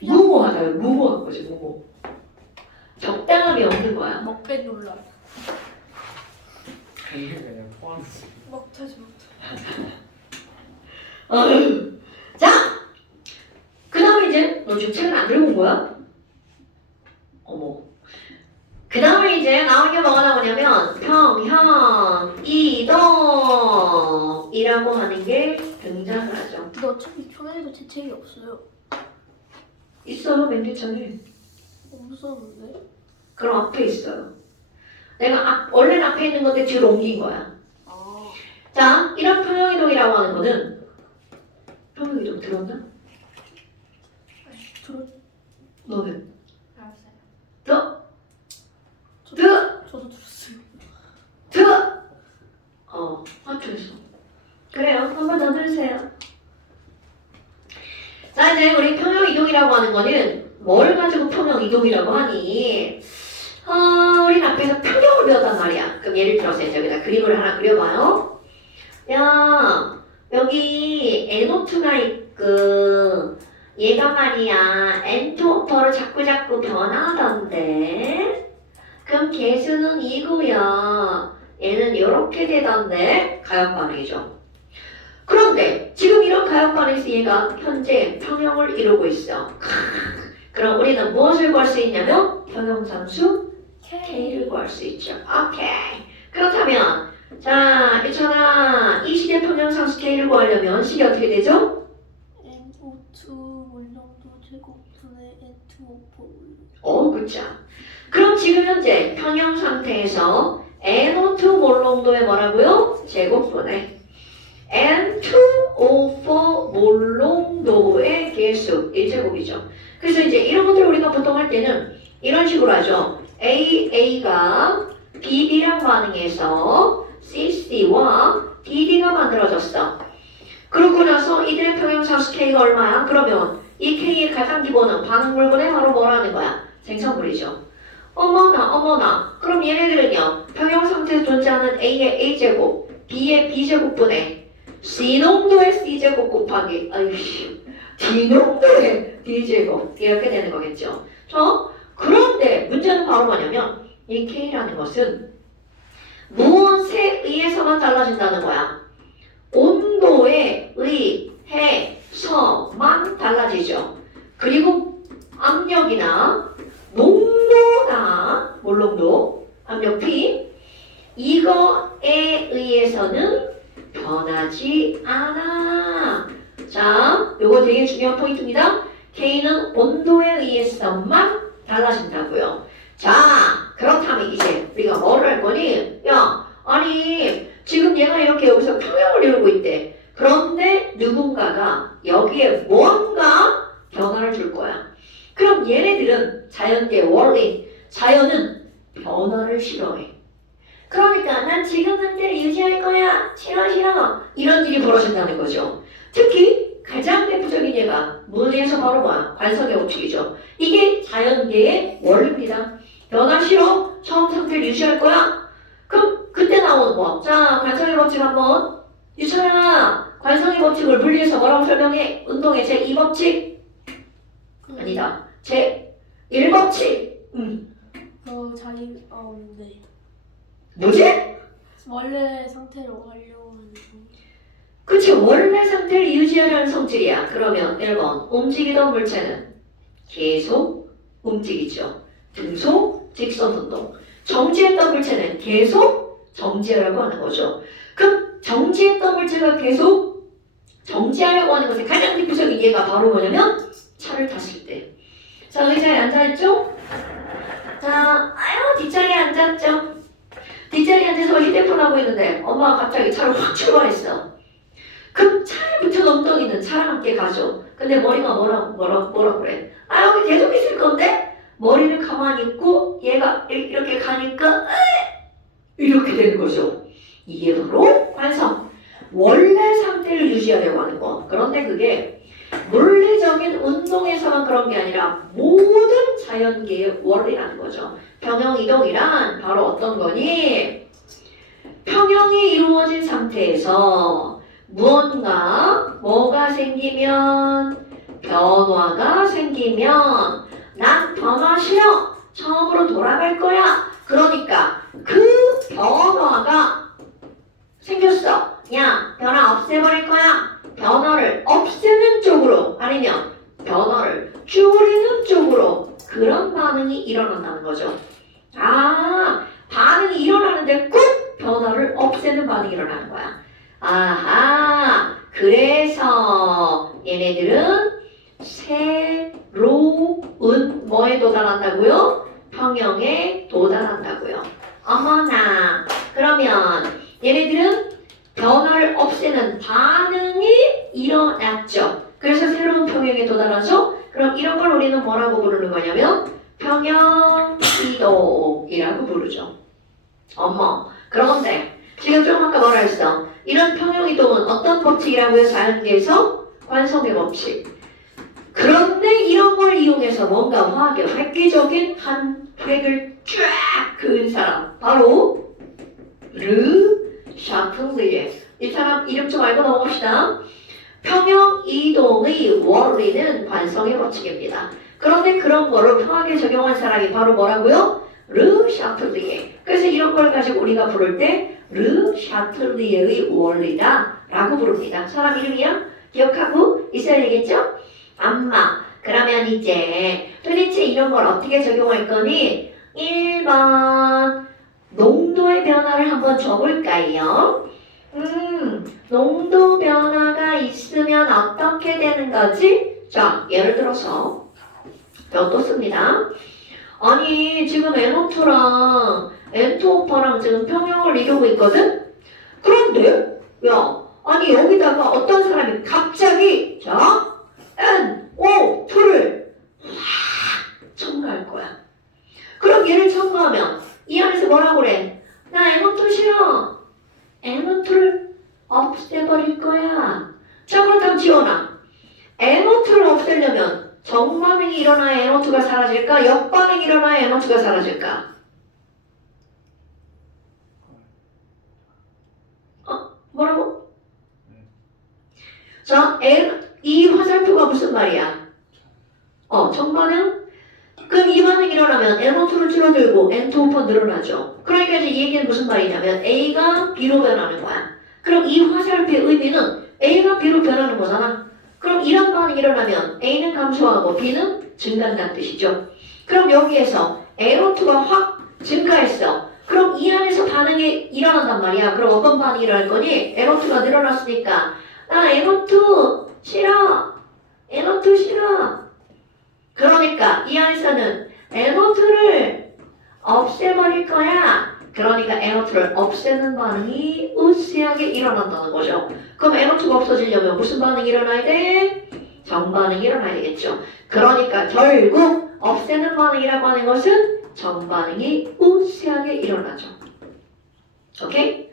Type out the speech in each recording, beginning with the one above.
무모하다요. 무모한 거지, 무모. 적당함이 없는 거야. 먹배 놀라. 이게 그냥 포함이지. 먹타지 자, 그 다음에 이제 너 지금 책은 안 들고 온 거야? 어머. 그 다음에 이제 나온 게 뭐가 나오냐면 평형 이동이라고 하는 게 등장을 하죠. 근데 어차피 평양에도 제 책이 없어요. 있어요, 맨 뒤편에. 없었는데? 그럼 앞에 있어요. 내가 원래는 앞에 있는 건데 뒤로 옮긴 거야. 아. 자, 이런 평형이동이라고 하는 거는 평형이동 들었나? 들었. 너는? 알았어요. 더? 저도 들었어요. 더? 맞췄어. 그래요. 한 번 더 들으세요. 자, 이제 우리 평형이동이라고 하는 거는 뭘 가지고 평형이동이라고 하니? 우린 앞에서 평형을 배웠단 말이야. 그럼 예를 들어서 이제 여기다 그림을 하나 그려봐요. 야, 여기 N2가 있고 얘가 말이야 N2오퍼로 자꾸 변하던데 그럼 개수는 2고요. 얘는 이렇게 되던데 가역 반응이죠. 그런데 지금 이런 가역 반응에서 얘가 현재 평형을 이루고 있어. 그럼 우리는 무엇을 구할 수 있냐면 평형상수 K를 구할 수 있죠. 오케이. 그렇다면 자, 있잖아. 이 식의 평형상수 K를 구하려면 식이 어떻게 되죠? N52 물정도 제곱분의 N2O4 그쵸. 그럼 지금 현재 평형 상태에서 NO2 몰롱도의 뭐라고요? 제곱분의 N2O4 몰롱도의 개수 1제곱이죠. 그래서 이제 이런 것들을 우리가 보통 할 때는 이런 식으로 하죠. AA가 BB랑 반응해서 CC와 DD가 만들어졌어. 그러고 나서 이들의 평형상수 K가 얼마야? 그러면 이 K의 가장 기본은 반응물분의 바로 뭐라는 거야? 생성물이죠. 어머나. 그럼 얘네들은요. 평형 상태에서 존재하는 A의 A제곱, B의 B제곱분의 C농도의 C제곱 곱하기 D농도의 D제곱 이렇게 되는 거겠죠. 그런데 문제는 바로 뭐냐면 이 K라는 것은 무엇에 의해서만 달라진다는 거야. 온도에 의해서만 달라지죠. 그리고 압력이나 농도나 몰롱도, 압력 P 이거에 의해서는 변하지 않아. 자, 요거 되게 중요한 포인트입니다. K는 온도에 의해서만 달라진다고요. 자, 그렇다면 이제 우리가 뭐를 할 거니? 야, 아니 지금 얘가 이렇게 여기서 평형을 이루고 있대. 그런데 누군가가 여기에 뭔가 변화를 줄 거야. 그럼 얘네들은 자연계의 원리, 자연은 변화를 싫어해. 그러니까 난 지금 상태를 유지할 거야. 싫어. 이런 일이 벌어진다는 거죠. 특히 가장 대표적인 예가 물리에서 바로 뭐야? 관성의 법칙이죠. 이게 자연계의 원리입니다. 변화 싫어? 처음 상태를 유지할 거야? 그럼 그때 나오는 거. 자, 관성의 법칙 한번. 유찬아, 관성의 법칙을 물리에서 뭐라고 설명해? 운동의 제2법칙? 아니다. 제1법칙. 네. 뭐지? 원래 상태로 하려고 하는 거. 그치, 원래 상태를 유지하려는 성질이야. 그러면 1번, 움직이던 물체는 계속 움직이죠. 등속, 직선 운동. 정지했던 물체는 계속 정지하려고 하는 거죠. 그럼 정지했던 물체가 계속 정지하려고 하는 것의 가장 대표적인 예가 바로 뭐냐면 차를 탔을 때. 자, 의자에 앉아있죠? 자, 뒷자리에 앉았죠? 뒷자리에 앉아서 휴대폰 하고 있는데 엄마가 갑자기 차를 확 출발했어. 그럼 차에 붙은 엉덩이는 차랑 함께 가죠. 근데 머리가 뭐라 그래? 여기 계속 있을 건데? 머리를 가만히 있고 얘가 이렇게 가니까 이렇게 되는 거죠. 이게 바로 관성. 원래 상태를 유지하려고 하는 거. 그런데 그게 물리적인 운동에서만 그런 게 아니라 모든 자연계의 원리라는 거죠. 평형이동이란 바로 어떤 거니? 평형이 이루어진 상태에서 뭐가 생기면 변화가 생기면 난 변화 싫어. 처음으로 돌아갈 거야. 그러니까 그 변화가 생겼어. 야, 변화 없애버릴 거야. 변화를 없애는 쪽으로 아니면 변화를 줄이는 쪽으로 그런 반응이 일어난다는 거죠. 아, 반응이 일어나는데 꼭 변화를 없애는 반응이 일어나는 거야. 아하, 그래서 얘네들은 새로운 뭐에 도달한다고요? 평형에 도달한다고요. 어머나, 그러면 얘네들은 변화를 없애는 반응이 일어났죠. 그래서 새로운 평형에 도달하죠. 그럼 이런 걸 우리는 뭐라고 부르는 거냐면 평형이동이라고 부르죠. 어머, 그런데 지금 좀 아까 뭐라 했어? 이런 평형이동은 어떤 법칙이라고요? 자연계에서 관성의 법칙. 그런데 이런 걸 이용해서 뭔가 화학의 획기적인 한 획을 쫙 그은 사람 바로 르 샤틀리에. 이 사람 이름 좀 알고 넘어갑시다. 평형 이동의 원리는 관성의 법칙입니다. 그런데 그런 거를 화학에 적용한 사람이 바로 뭐라고요? 르 샤틀리에. 그래서 이런 걸 가지고 우리가 부를 때 르 샤틀리에의 원리다 라고 부릅니다. 사람 이름이야? 기억하고 있어야 되겠죠? 암마. 그러면 이제 도대체 이런 걸 어떻게 적용할 거니? 1번 농도의 변화를 한번 줘볼까요? 농도 변화가 있으면 어떻게 되는 거지? 자, 예를 들어서 이것도 씁니다. 아니, 지금 NO2랑 N2O4랑 지금 평형을 이루고 있거든? 그런데, 야, 아니, 여기다가 어떤 사람이 갑자기, 자, NO2를 확 첨가할 거야. 그럼 얘를 첨가하면, 이 안에서 뭐라고 그래? 나 NO2 싫어. NO2를 없애버릴 거야. 자, 그렇다면 지원아. NO2를 없애려면 정반응이 일어나야 NO2가 사라질까? 역반응이 일어나야 NO2가 사라질까? 뭐라고? 자, 이 화살표가 무슨 말이야? 정반응? 그럼 이 반응이 일어나면 NO2를 줄어들고 N2O4 늘어나죠. 그러니까 이제 이 얘기는 무슨 말이냐면 A가 B로 변하는 거야. 그럼 이 화살표의 의미는 A가 B로 변하는 거잖아. 그럼 이런 반응이 일어나면 A는 감소하고 B는 증가한다는 뜻이죠. 그럼 여기에서 NO2가 확 증가했어. 그럼 이 안에서 반응이 일어난단 말이야. 그럼 어떤 반응이 일어날 거니? NO2가 늘어났으니까 나 NO2 싫어. NO2 싫어. 그러니까 이 안에서는 NO2를 없애버릴 거야. 그러니까 NO2를 없애는 반응이 우세하게 일어난다는 거죠. 그럼 NO2가 없어지려면 무슨 반응이 일어나야 돼? 정반응이 일어나야 되겠죠. 그러니까 결국 없애는 반응이라고 하는 것은 정반응이 우세하게 일어나죠. 오케이?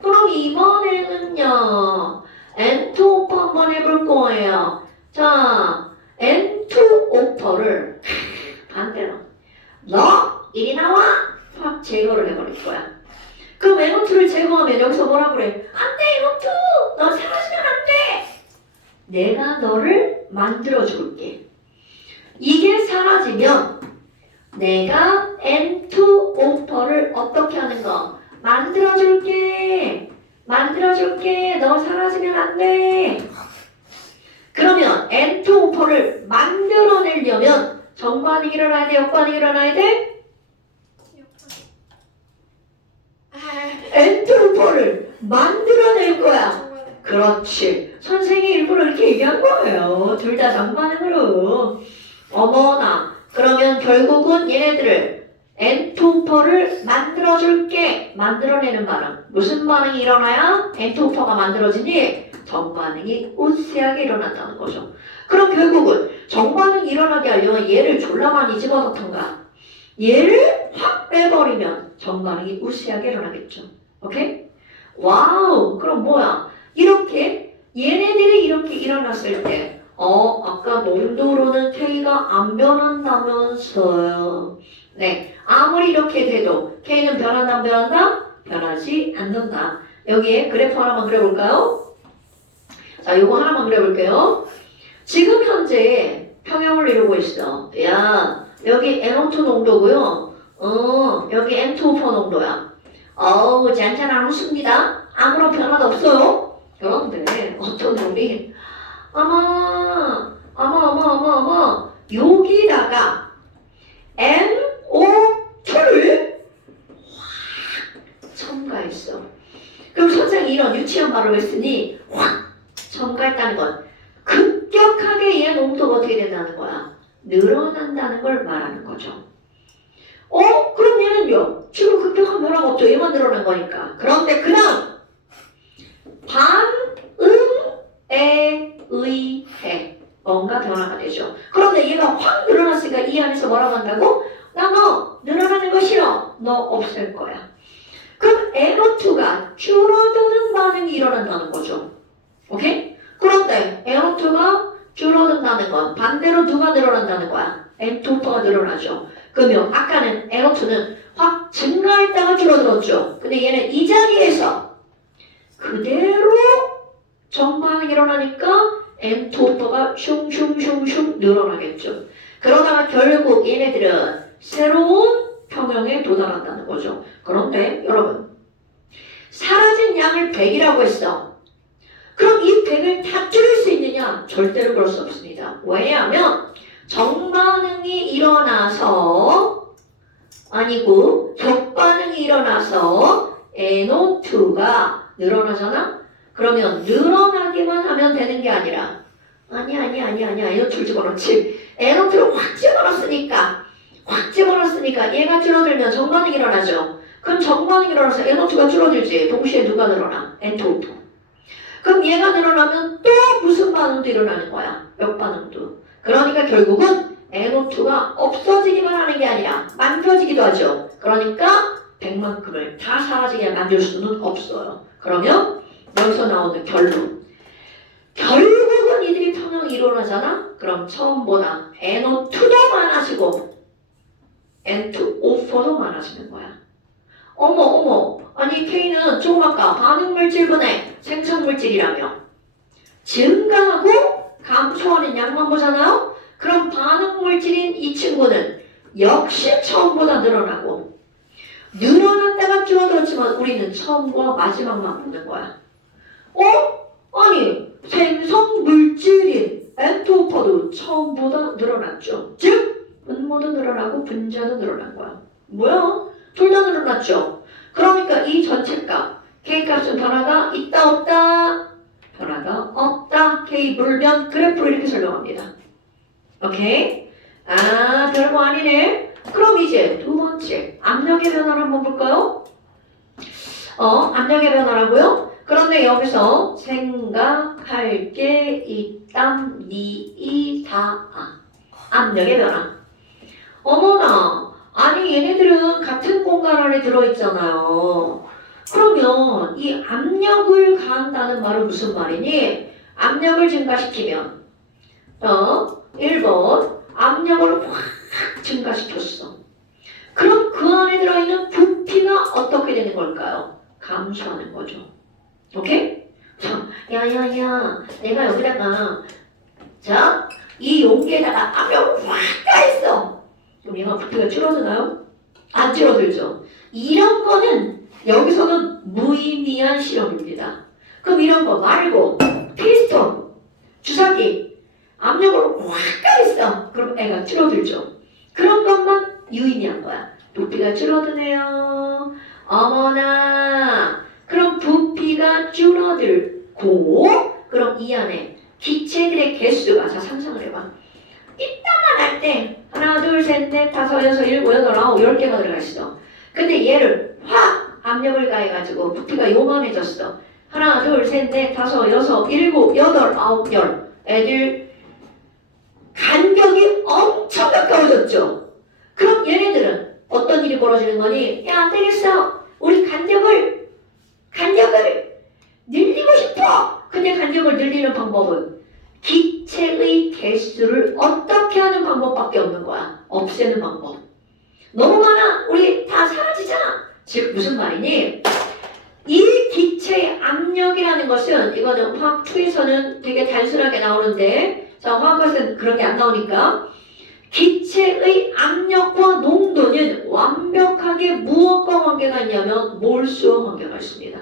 그럼 이번에는요. N2O4 한번 해볼 거예요. 자, N2O4를 반대로 너 이리 나와! 확 제거를 해버릴 거야. 그럼 NO2를 제거하면 여기서 뭐라 그래? 안 돼, NO2! 너 사라지면 안 돼! 내가 너를 만들어줄게. 이게 사라지면 내가 N2O4를 어떻게 하는 거? 만들어줄게. 만들어줄게. 너 사라지면 안 돼. 그러면 N2O4를 만들어내려면 정반응이 일어나야 돼? 역반응이 일어나야 돼? N2O4를 만들어낼 거야. 그렇지. 선생이 일부러 이렇게 얘기한 거예요. 둘 다 정반응으로. 어머나. 그러면 결국은 얘네들을 N2O4를 만들어줄게. 만들어내는 반응. 무슨 반응이 일어나야 N2O4가 만들어지니? 정반응이 우세하게 일어난다는 거죠. 그럼 결국은 정반응이 일어나게 하려면 얘를 졸라 많이 집어넣던가 얘를 확 빼버리면 정반응이 우세하게 일어나겠죠. 오케이? 와우. 그럼 뭐야? 이렇게 얘네들이 이렇게 일어났을 때 아까 농도로는 K가 안 변한다면서요. 네. 아무리 이렇게 돼도 K는 변한다 안 변한다? 변하지 않는다. 여기에 그래프 하나만 그려볼까요? 자, 요거 하나만 그려볼게요. 지금 현재 평형을 이루고 있어. 야, 여기 NO2 농도고요. 여기 N2O4 농도야. 어우, 잔잔한 웃습니다. 아무런 변화도 없어요. 그런데 어떤 놈이 아마 여기다가 NO2를 확 첨가했어. 그럼 선생님이 이런 유치한 말을 했으니 확 첨가했다는 건 급격하게 얘 농도가 어떻게 된다는 거야? 늘어난다는 걸 말하는 거죠. 그럼 얘는요? 지금 급격한 변화가 없죠. 얘만 늘어난 거니까. 그런데 그 다음 반응에 의해 뭔가 변화가 되죠. 그런데 얘가 확 늘어났으니까 이 안에서 뭐라고 한다고? 나 너 늘어나는 거 싫어. 너 없앨 거야. 그럼 NO2가 줄어드는 반응이 일어난다는 거죠. 오케이? 그런데 NO2가 줄어든다는 건 반대로 누가 늘어난다는 거야? N2가 늘어나죠. 그러면 아까는 NO2는 확 증가했다가 줄어들었죠. 근데 얘는 이 자리에서 그대로 정반응이 일어나니까 N2가 슝슝슝슝 늘어나겠죠. 그러다가 결국 얘네들은 새로운 평형에 도달한다는 거죠. 그런데 여러분, 사라진 양을 100이라고 했어. 그럼 이 100을 다 줄일 수 있느냐? 절대로 그럴 수 없습니다. 왜냐하면 정반응이 일어나서 아니고 역반응이 일어나서 NO2가 늘어나잖아? 그러면 늘어나기만 하면 되는 게 아니라 아니야 NO2를 집어넣지. NO2를 확 집어넣었으니까 얘가 줄어들면 정반응이 일어나죠. 그럼 정반응이 일어나서 NO2가 줄어들지. 동시에 누가 늘어나? N2O2. 그럼 얘가 늘어나면 또 무슨 반응도 일어나는 거야? 역반응도. 그러니까 결국은 NO2가 없어지기만 하는 게 아니라 만들어지기도 하죠. 그러니까 100만큼을 다 사라지게 만들 수는 없어요. 그러면 여기서 나오는 결론은 이들이 평형이 일어나잖아? 그럼 처음보다 NO2도 많아지고 N2O4도 많아지는 거야. 어머 아니 K는 조금 아까 반응물질분해 생성물질이라며 증가하고 감소하는 양만 보잖아요? 그럼 반응물질인 이 친구는 역시 처음보다 늘어나고 늘어났다가 줄어들었지만 우리는 처음과 마지막만 보는 거야. 아니 생성물질인 N2O4도 처음보다 늘어났죠. 즉 분모도 늘어나고 분자도 늘어난 거야. 뭐야? 둘 다 늘어났죠. 그러니까 이 전체값 K값은 변화가 있다 없다? 변화가 없다. K 물면 그래프로 이렇게 설명합니다. 오케이? 별거 아니네. 그럼 이제 두 번째 압력의 변화를 한번 볼까요? 압력의 변화라고요? 그런데 여기서 생각할 게 있담 니 다 압력의 변화. 어머나, 아니 얘네들은 같은 공간 안에 들어있잖아요. 그러면 이 압력을 가한다는 말은 무슨 말이니? 압력을 증가시키면 1번 압력을 확 증가시켰어. 그럼 그 안에 들어있는 부피가 어떻게 되는 걸까요? 감소하는 거죠. 오케이? 자, 야야야 내가 여기다가 자, 이 용기에다가 압력을 확 가했어. 그럼 얘가 부피가 줄어드나요? 안 줄어들죠. 이런 거는 여기서는 무의미한 실험입니다. 그럼 이런 거 말고 피스톤, 주사기 압력을 확 가했어. 그럼 애가 줄어들죠. 그런 것만 유의미한 거야. 부피가 줄어드네요. 어머나 그럼 부피가 줄어들고 그럼 이 안에 기체들의 개수가 자 상상을 해봐. 이따만 할 때 하나 둘 셋 넷 다섯 여섯 일곱 여덟 아홉 10개가 들어가 있어. 근데 얘를 확 압력을 가해가지고 부피가 요만해졌어. 하나 둘 셋 넷 다섯 여섯 일곱 여덟 아홉 열 애들 간격이 엄청 가까워졌죠. 그럼 얘네들은 어떤 일이 벌어지는 거니? 야 안 되겠어. 우리 간격을 늘리고 싶어. 근데 간격을 늘리는 방법은 기체의 개수를 어떻게 하는 방법밖에 없는 거야. 없애는 방법. 너무 많아. 우리 다 사라지잖아. 즉 무슨 말이니? 이 기체의 압력이라는 것은 이거는 화학 2에서는 되게 단순하게 나오는데 자, 화학과는 그런 게 안 나오니까. 기체의 압력과 농도는 완벽하게 무엇과 관계가 있냐면 몰수와 관계가 있습니다.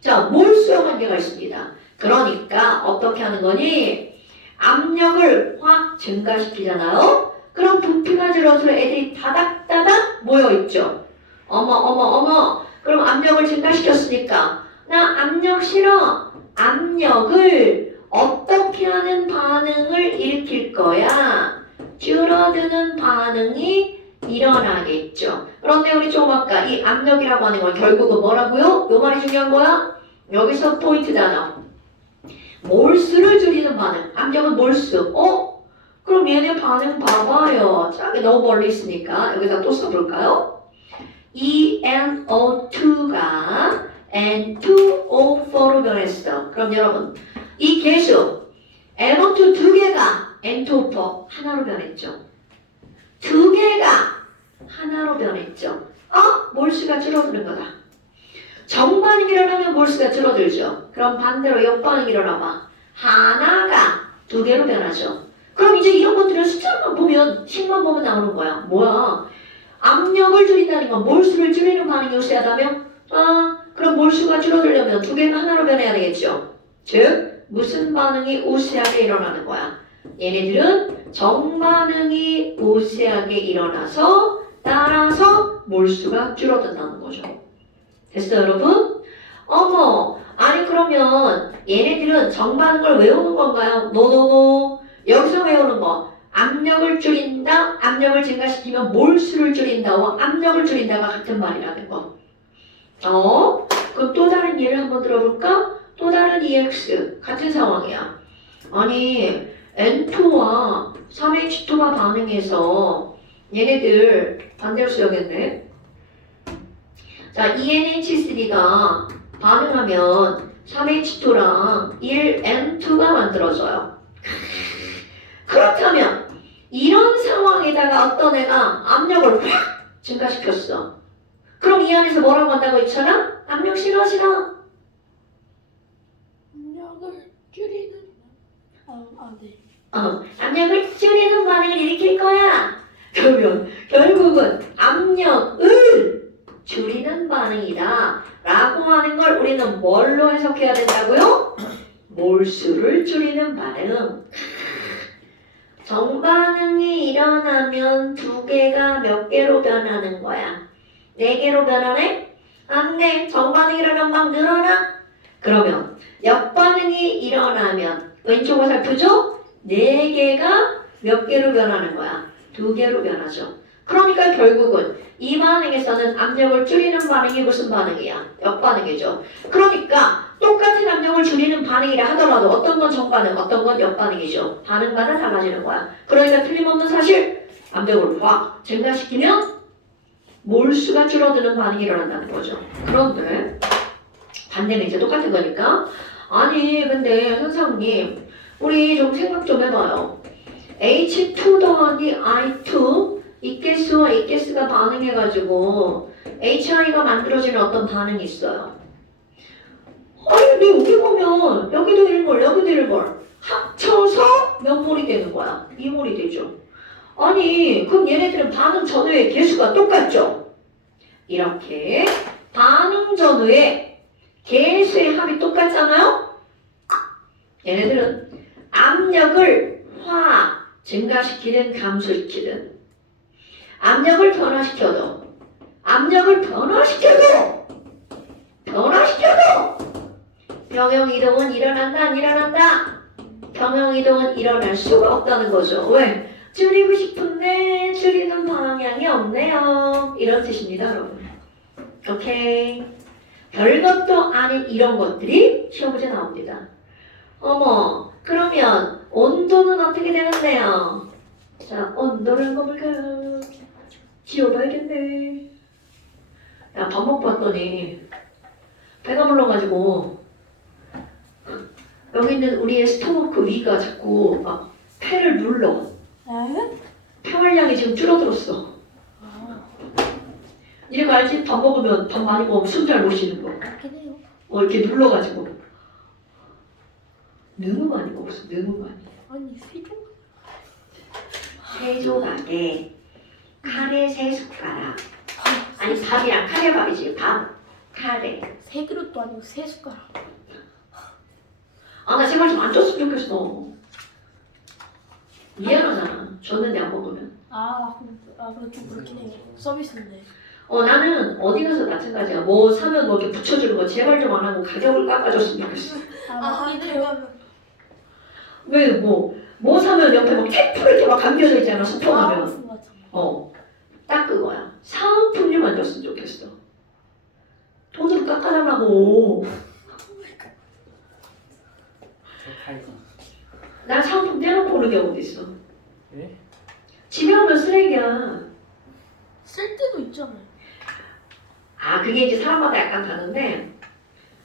자, 몰수와 관계가 있습니다. 그러니까 어떻게 하는 거니? 압력을 확 증가시키잖아요. 그럼 부피가 줄어서 애들이 다닥다닥 모여있죠. 어머. 그럼 압력을 증가시켰으니까 나 압력 싫어. 압력을 어떻게 하는 반응을 일으킬 거야? 줄어드는 반응이 일어나겠죠. 그런데 우리 좀 아까 이 압력이라고 하는 건 결국은 뭐라고요? 요 말이 중요한 거야? 여기서 포인트 단어. 몰수를 줄이는 반응. 압력은 몰수. 그럼 얘네 반응 봐봐요. 짝이 너무 멀리 있으니까 여기다 또 써볼까요? EnO2가 N2O4로 변했어. 그럼 여러분 이 계수 N2 두 개가 N2O4 하나로 변했죠. 두 개가 하나로 변했죠. 몰수가 줄어드는 거다. 정반응이 일어나면 몰수가 줄어들죠. 그럼 반대로 역반응이 일어나봐. 하나가 두 개로 변하죠. 그럼 이제 이런 것들은 숫자만 보면 식만 보면 나오는 거야. 뭐야? 압력을 줄인다는 건 몰수를 줄이는 반응이 우세하다며? 그럼 몰수가 줄어들려면 두 개가 하나로 변해야 되겠죠. 즉 무슨 반응이 우세하게 일어나는 거야? 얘네들은 정반응이 우세하게 일어나서 따라서 몰수가 줄어든다는 거죠. 됐어요, 여러분? 아니 그러면 얘네들은 정반응을 외우는 건가요? 노노노. 여기서 외우는 거. 압력을 줄인다, 압력을 증가시키면 몰수를 줄인다와 압력을 줄인다가 같은 말이라는 거. 그럼 또 다른 예를 한번 들어볼까? 또 다른 EX 같은 상황이야. 아니 N2와 3H2가 반응해서 얘네들 반대로 써야겠네. 자, EnH3가 반응하면 3H2랑 1N2가 만들어져요. 그렇다면 이런 상황에다가 어떤 애가 압력을 확 증가시켰어. 그럼 이 안에서 뭐라고 한다고 했잖아? 압력 싫어. 압력을 줄이는 네. 압력을 줄이는 반응을 일으킬 거야. 그러면 결국은 압력을 줄이는 반응이다 라고 하는 걸 우리는 뭘로 해석해야 된다고요? 몰수를 줄이는 반응. 정반응이 일어나면 두 개가 몇 개로 변하는 거야? 네 개로 변하네? 안 돼. 정반응이 일어나면 막 늘어나? 그러면 역반응이 일어나면 왼쪽 화살표죠? 네 개가 몇 개로 변하는 거야? 두 개로 변하죠. 그러니까 결국은 이 반응에서는 압력을 줄이는 반응이 무슨 반응이야? 역반응이죠. 그러니까 똑같은 압력을 줄이는 반응이라 하더라도 어떤 건 정반응, 어떤 건 역반응이죠. 반응마다 달라지는 거야. 그러니까 틀림없는 사실 압력을 확 증가시키면 몰수가 줄어드는 반응이 일어난다는 거죠. 그런데 반대는 이제 똑같은 거니까 아니 근데 선생님 우리 좀 생각 좀 해봐요. H2 더하기 I2 이 가스와 이 가스가 반응해가지고 HI가 만들어지는 어떤 반응이 있어요. 아니 근데 여기 보면 여기도 1몰 여기도 1몰 합쳐서 몇 몰이 되는 거야? 2몰이 되죠. 아니 그럼 얘네들은 반응 전후의 개수가 똑같죠? 이렇게 반응 전후의 개수의 합이 똑같잖아요? 얘네들은 압력을 확 증가시키든 감소시키든 압력을 변화시켜도 병형이동은 일어난다 안 일어난다? 병형이동은 일어날 수가 없다는 거죠. 왜? 줄이고 싶은데 줄이는 방향이 없네요. 이런 뜻입니다, 여러분. 오케이. 별것도 아닌 이런 것들이 시험 문제 나옵니다. 그러면 온도는 어떻게 되는데요? 자, 온도를 한번 볼까요? 지워봐야겠네. 야, 밥 먹고 왔더니 배가 불러가지고 여기 있는 우리의 스토마크 위가 자꾸 막 폐를 눌러. 폐활량이 지금 줄어들었어. 이거 알지? 밥 먹으면 밥 많이 먹으면 숨 잘 못 쉬는 거. 그렇긴 해요. 이렇게 눌러가지고. 너무 많이 먹었어. 너무 많이. 아니 세종. 세 조각에 카레 세 숟가락. 아니 밥이랑 카레밥이지. 밥, 카레. 세 그릇도 아니고 세 숟가락. 아 나 제발 좀 안 줬으면 좋겠어. 미안하잖아. 줬는데 안 먹으면. 그럼 좀 그렇긴 해요. 서비스인데. 나는 어디 가서 마찬가지야. 뭐 사면 뭐 이렇게 붙여주는 거 제발 좀 안 하고 가격을 깎아줬으면 좋겠어. 그래요. 왜 뭐 사면 옆에 막 테이프 이렇게 막 감겨져 있잖아. 수평하면. 맞아. 딱 그거야. 사은품류만 줬으면 좋겠어. 돈으로 깎아달라고. 난 사은품 떼놓고 오는 경우도 있어. 네? 집에 오면 쓰레기야. 쓸 때도 있잖아요. 그게 이제 사람마다 약간 다른데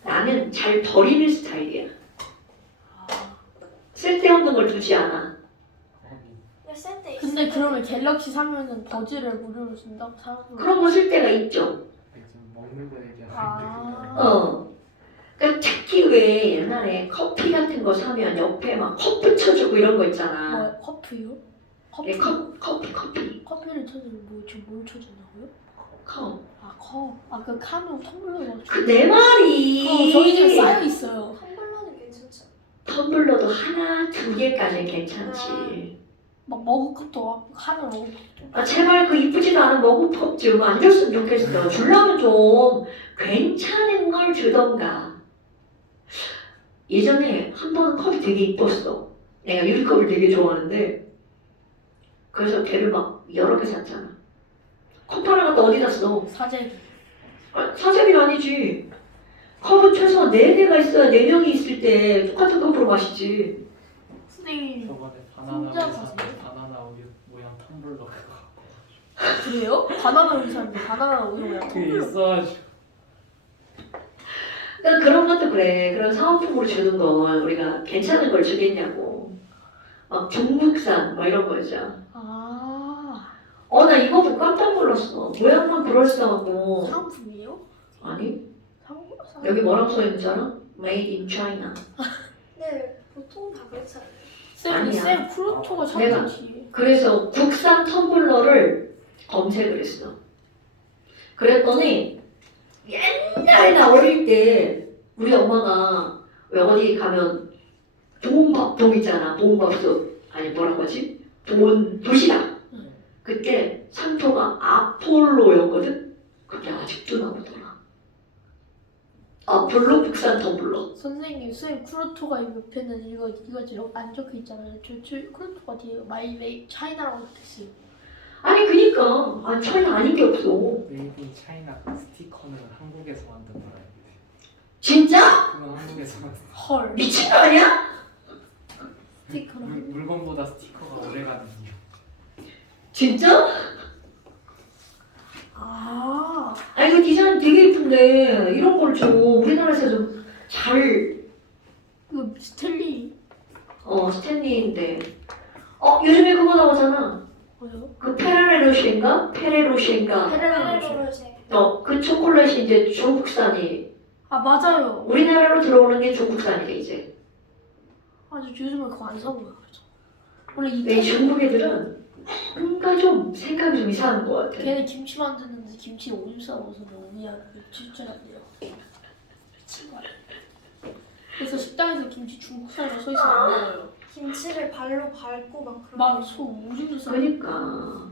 나는 잘 버리는 스타일이야. 쓸데없는 걸 두지 않아. 근데 그러면 갤럭시 사면은 버즈를 무료로 준다고 사람들. 그런 거 쓸 때가 있죠. 지금 먹는 거 얘기하는 그러니까 특히 왜 옛날에 커피 같은 거 사면 옆에 막 컵 붙여주고 이런 거 있잖아. 뭐 커피요? 네, 커피. 커피를 쳐주면 뭘 쳐준다고요? 컵. 컵. 그 카누 텀블러 그 내 말이. 저희 집에 쌓여 있어요. 텀블러는 괜찮죠. 텀블러도 하나, 두 개까지는 괜찮지. 막 머그컵도 하나 머그컵도. 제발 그 이쁘지도 않은 머그컵 좀 안 줬으면 좋겠어. 주려면 좀 괜찮은 걸 주던가. 예전에 한 번은 컵이 되게 이뻤어. 내가 유리컵을 되게 좋아하는데 그래서 걔를 막 여러 개 샀잖아. 컵 하나 갖다 어디다 써? 사재기. 사재기는 아니지. 컵은 최소한 4개가 있어야 4명이 있을 때 똑같은 컵으로 마시지. 선생님 저번에 혼자 바나나 사세요? 바나나 우유 모양 텀블러 그거 그래요? 바나나 의사인데 바나나 우유 모양 그게 텀블러. 있어가지고 그러니까 그런 것도 그래. 그런 사은품으로 주는 건 우리가 괜찮은 걸 주겠냐고. 막 중국산 뭐 이런 거죠. 나 이거 보고 깜짝 놀랐어. 모양만 그럴싸하고. 상품이에요? 아니 상품? 여기 뭐라고 써있는 줄 알아? Made in China. 네, 보통 다 그렇잖아요. 아니야. 쌤 프로토가 내가- 상품 뒤에. 그래서 국산 텀블러를 검색을 했어. 그랬더니 옛날에 나 어릴 때 우리 엄마가 왜 어디 가면 보온밥통 있잖아. 보온밥솥 아니 뭐라고 하지? 보온 도시락. 그때 상표가 아폴로였거든. 그게 아직도 나오더라. 아폴로 국산 텀블러. 선생님 쌤 크루토가 옆에는 이거 안 적혀 있잖아요. 저 크루토가 뒤에 마이 차이나라고 적혀있어요. 아니 그니까 차이나 아닌 게 없어. 메이드 인 차이나 스티커는 한국에서 만든 거라는데 진짜? 그건 한국에서 만든 헐. 미친 거 아니야? 스티커는 물건보다 스티커가 오래가는 이유 진짜? 이거 디자인 되게 예쁜데 이런 걸 좀 우리나라에서 좀 잘 이거 스텔리 스탠리인데 요즘에 그거 나오잖아. 뭐요? 그 페레로쉐인가? 페레로쉐인가? 페레로로제. 그 초콜릿이 이제 중국산이 맞아요. 우리나라로 들어오는 게 중국산이래 이제. 저 요즘에 그거 안 사먹어요. 원래 근데 이 중국 애들은 뭔가 좀 생각이 좀 이상한 것 같아. 걔네 김치 만드는데 김치 오줌 싸먹어서 너무 미안해. 진짜 안 돼요. 미친 거 아니야. 그래서 식당에서 김치 중국산으로 서 있으면 안 먹어요. 김치를 발로 밟고 막 그런 막 거. 소 오줌도 싸. 그러니까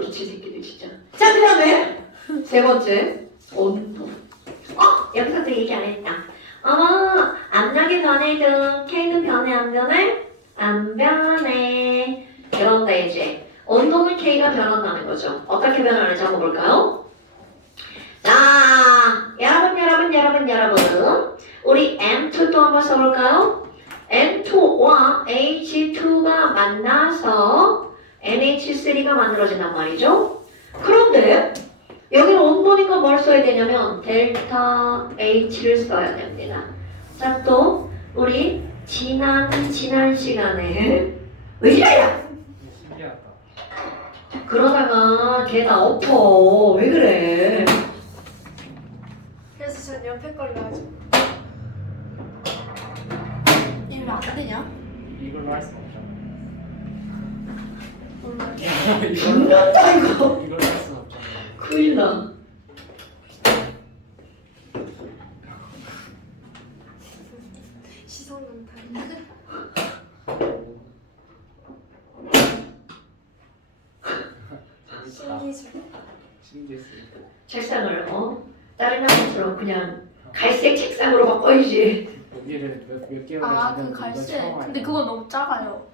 미친 새끼들 진짜. 자 그다음에 세 번째 온도. 여기서 또 얘기 안 했다. 압력이 변해도 K는 변해 안 변해? 안 변해. 그런데 이제 온도는 K가 변한다는 거죠. 어떻게 변하는지 한번 볼까요? 자, 여러분 우리 M2 또 한번 써볼까요? N2와 H2가 만나서 NH3가 만들어진단 말이죠. 그런데 여기는 온도니까 뭘 써야 되냐면 델타 H를 써야 됩니다. 자, 또 우리 지난 시간에 의지야! 신기하다 그러다가 걔 다 엎어. 왜 그래? 그래서 전 옆에 걸로 하죠. 아니면 안 되냐? 이걸로 할 수 없잖아. 몰라. 죽는다 이거. 이걸로 할 수 없잖아. 큰일 나. 시선 난다. 재밌다. 신기술. 신기했어. 책상을 다른 학교처럼 그냥 갈색 책상으로 바꿔야지. 여기를 몇 개월에 아, 주면 그 이거 갈색. 처음 근데 알고. 그건 너무 작아요.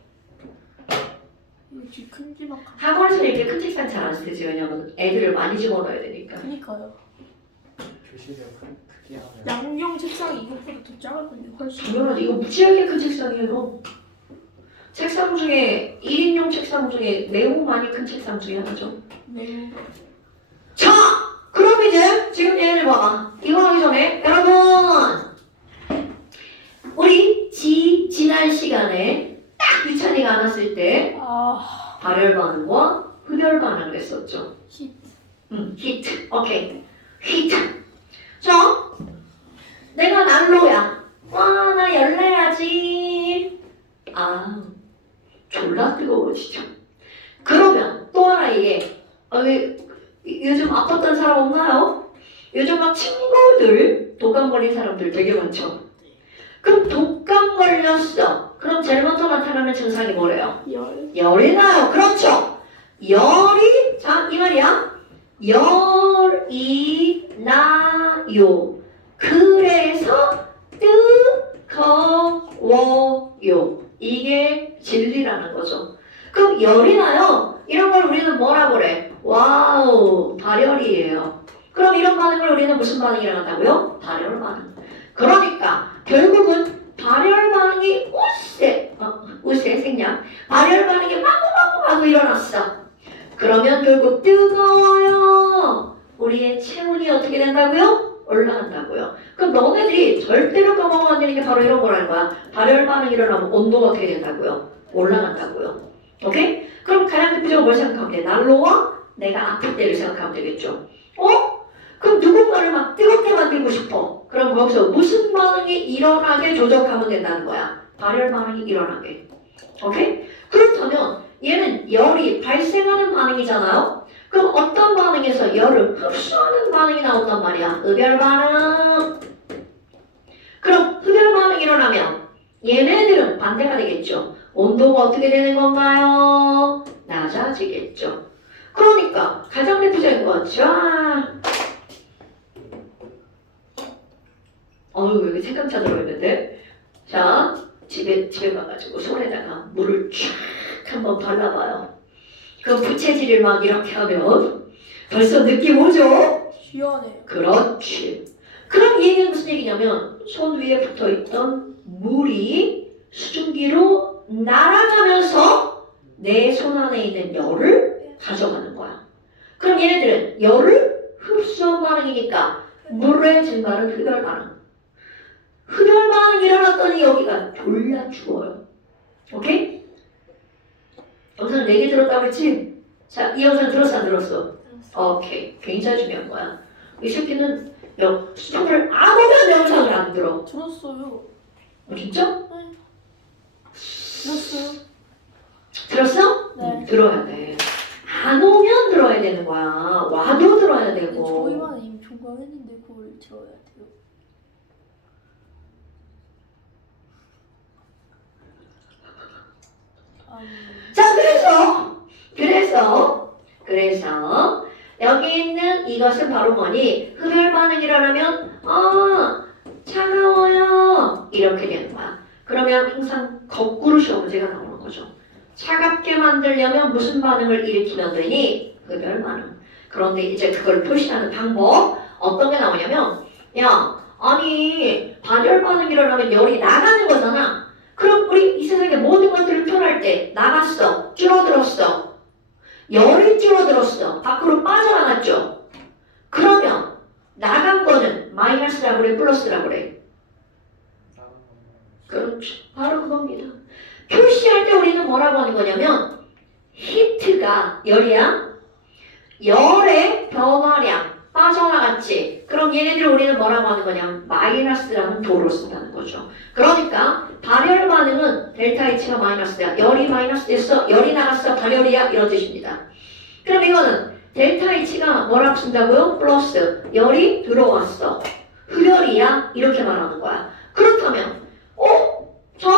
이거 지금 큼지막한. 학원에서 이렇게 큰 책상 잘 안 쓰지. 왜냐면 애들을 많이 집어넣어야 되니까. 그니까요. 교실을 크게 하면 양용 책상이 이것보다 더 작거든요. 훨씬. 당연하지. 이거 무지하게 큰 책상이에요. 책상 중에 1인용 책상 중에 매우 많이 큰 책상 중에 하나죠. 매우. 자, 그럼 이제 지금 얘를 봐봐. 이거 하기 전에 여러분 우리 지난 시간에 딱 유찬이가 안 왔을 때 아, 발열 반응과 흡열 반응을 했었죠. 히트. 히트. 오케이. 히트. 자, 내가 난로야. 와, 나 열내야지. 아, 졸라 뜨거워 진짜. 그러면 또 하나 이게 요즘 아팠던 사람 없나요? 요즘 막 친구들 독감 걸린 사람들 되게 많죠. 그럼 독감 걸렸어. 그럼 제일 먼저 나타나는 증상이 뭐래요? 열. 열이 나요. 그렇죠. 열이 자, 이 말이야. 열이 나요. 그래서 뜨거워요. 이게 진리라는 거죠. 그럼 열이 나요. 이런 걸 우리는 뭐라 그래? 와우, 발열이에요. 그럼 이런 반응을 우리는 무슨 반응이 일어난다고요? 발열 반응. 그러니까 결국은 발열 반응이 우세 생략. 발열 반응이 마구 일어났어. 그러면 결국 뜨거워요. 우리의 체온이 어떻게 된다고요? 올라간다고요. 그럼 너네들이 절대로 까먹으면 안 되는 게 바로 이런 거라는 거야. 발열 반응이 일어나면 온도가 어떻게 된다고요? 올라간다고요. 오케이? 그럼 가장 대표적으로 뭘 생각하면 돼? 난로와 내가 아플 때를 생각하면 되겠죠. 그럼 누군가를 막 뜨겁게 만들고 싶어. 그럼 거기서 무슨 반응이 일어나게 조작하면 된다는 거야. 발열 반응이 일어나게. 오케이? 그렇다면 얘는 열이 발생하는 반응이잖아요. 그럼 어떤 반응에서 열을 흡수하는 반응이 나온단 말이야. 흡열 반응. 그럼 흡열 반응이 일어나면 얘네들은 반대가 되겠죠. 온도가 어떻게 되는 건가요? 낮아지겠죠. 그러니까 가장 대표적인 건 자, 여기 색감차 들어있는데 자, 집에 가가지고 손에다가 물을 쫙 한번 발라봐요. 그 부채질을 막 이렇게 하면 벌써 느낌 오죠? 시원해요. 그렇지. 그럼 이 얘기는 무슨 얘기냐면 손 위에 붙어있던 물이 수증기로 날아가면서 내 손 안에 있는 열을 가져가는 거야. 그럼 얘네들은 열을 흡수한 반응이니까 물의 증발은 흡열 반응. 흡열 반응이 일어났더니 여기가 졸라 추워요. 오케이? 영상 4개 들었다고 그랬지? 자, 이 영상 들었어 안 들었어? 오케이. 굉장히 중요한 거야. 이 새끼는 수업을 아무런 영상을 안 들어. 들었어요. 진짜? 네. 들었어요. 들었어? 네. 들어야 돼. 안 오면 들어야 되는 거야. 와도 들어야 근데 되고. 저희만 이미 종강했는데 그걸 들어야 돼요. 자, 그래서 여기 있는 이것은 바로 뭐니? 흡열 반응이 일어나면 차가워요. 이렇게 되는 거야. 그러면 항상 거꾸로 시험 문제가 나오는 거죠. 차갑게 만들려면 무슨 반응을 일으키면 되니? 흡열 반응. 그런데 이제 그걸 표시하는 방법 어떤 게 나오냐면 야, 아니 발열 반응이 일어나면 열이 나가는 거잖아. 그럼 우리 이 세상의 모든 것들을 표현할 때 나갔어, 줄어들었어, 열이 줄어들었어, 밖으로 빠져나갔죠. 그러면 나간 거는 마이너스라고 그래, 플러스라고 그래? 그렇죠. 바로 그겁니다. 표시할 때 우리는 뭐라고 하는 거냐면 히트가 열이야. 열의 변화량 빠져나갔지. 그럼 얘네들 우리는 뭐라고 하는 거냐면 마이너스라는 도로 쓴다는 거죠. 그러니까 발열 반응은 델타 H가 마이너스야. 열이 마이너스 됐어. 열이 나갔어. 발열이야. 이런 뜻입니다. 그럼 이거는 델타 H가 뭐라고 쓴다고요? 플러스. 열이 들어왔어. 흡열이야. 이렇게 말하는 거야. 그렇다면 자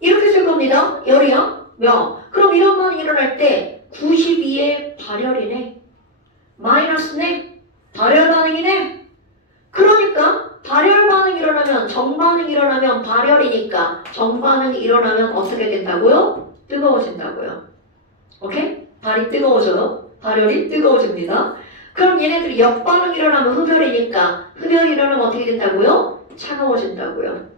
이렇게 쓸 겁니다. 열이야. 그럼 이런 반응이 일어날 때 92의 발열이네. 마이너스네. 발열 반응이네. 그러니까 발열 반응이 일어나면 정반응이 일어나면 발열이니까 정반응이 일어나면 어떻게 된다고요? 뜨거워진다고요. 오케이? 발이 뜨거워져요. 발열이 뜨거워집니다. 그럼 얘네들이 역반응이 일어나면 흡열이니까 흡열이 일어나면 어떻게 된다고요? 차가워진다고요.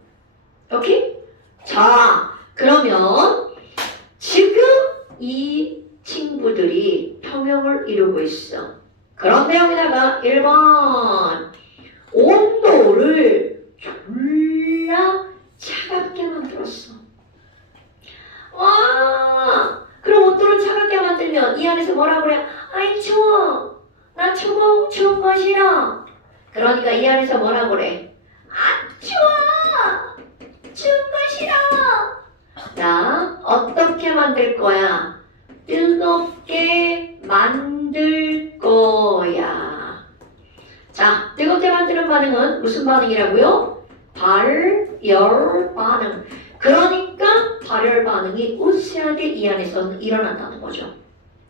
오케이? 자, 그러면 지금 이 친구들이 평형을 이루고 있어. 그런데 여기다가 1번 온도를 졸라 차갑게 만들었어. 와, 그럼 온도를 차갑게 만들면 이 안에서 뭐라고 그래? 아이 추워. 나 추운 거 싫어. 그러니까 이 안에서 뭐라고 그래? 아 추워. 추운 거 싫어. 자, 어떻게 만들 거야? 뜨겁게 만들 거야. 자, 뜨겁게 만드는 반응은 무슨 반응이라고요? 발열 반응. 그러니까 발열 반응이 우세하게 이 안에서는 일어난다는 거죠.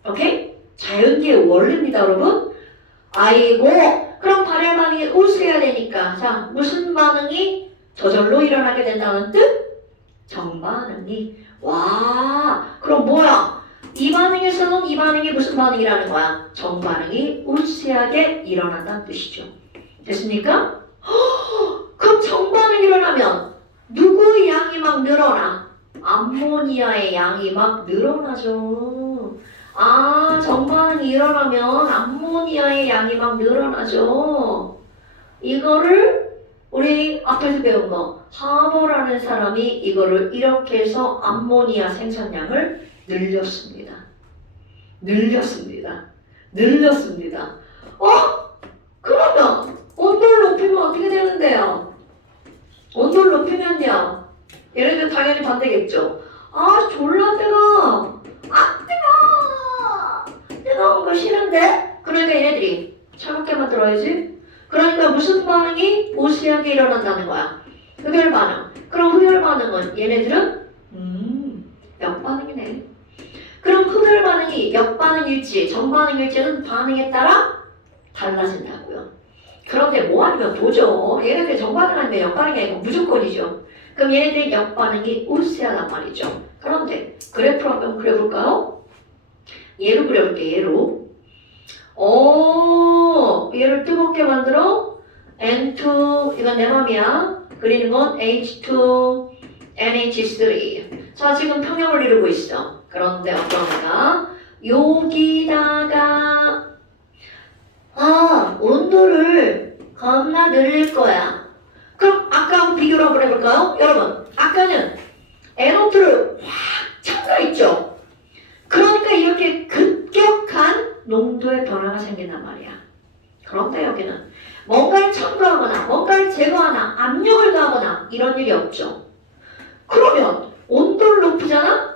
오케이? 자연계의 원리입니다, 여러분. 아이고, 그럼 발열 반응이 우세해야 되니까 자, 무슨 반응이 저절로 일어나게 된다는 뜻? 정반응이. 와, 그럼 뭐야? 이 반응에서는 이 반응이 무슨 반응이라는 거야? 정반응이 우세하게 일어난다는 뜻이죠. 됐습니까? 그럼 정반응이 일어나면 누구의 양이 막 늘어나? 암모니아의 양이 막 늘어나죠. 아, 정반응이 일어나면 암모니아의 양이 막 늘어나죠. 이거를 우리 앞에서 배운 거 하버라는 사람이 이거를 이렇게 해서 암모니아 생산량을 늘렸습니다. 그러면 온도를 높이면 어떻게 되는데요? 온도를 높이면요. 얘네들 당연히 반대겠죠. 아 졸라 뜨거워. 아 뜨거운 거 싫은데? 그러니까 얘네들이 차갑게 만들어야지. 그러니까 무슨 반응이 우세하게 일어난다는 거야? 흡열 반응. 그럼 흡열 반응은 얘네들은 역반응이네. 그럼 흡열 반응이 역반응일지 정반응일지는 반응에 따라 달라진다고요. 그런데 뭐 아니면 도죠. 얘네들이 정반응 아니면 역반응이 아니고 무조건이죠. 그럼 얘네들이 역반응이 우세하단 말이죠. 그런데 그래프로 한번 그려볼까요? 얘로 그려볼게. 얘를 뜨겁게 만들어 N2 이건 내 맘이야. 그리는 건 H2 NH3. 자 지금 평형을 이루고 있어. 그런데 어떤가? 여기다가 온도를 겁나 늘릴 거야. 그럼 아까하고 비교를 한번 해볼까요? 여러분 아까는 NO2를 확 첨가했죠. 그러니까 이렇게 급격한 농도의 변화가 생긴단 말이야. 그런데 여기는 뭔가를 첨가하거나 뭔가를 제거하거나 압력을 가하거나 이런 일이 없죠. 그러면 온도를 높이잖아?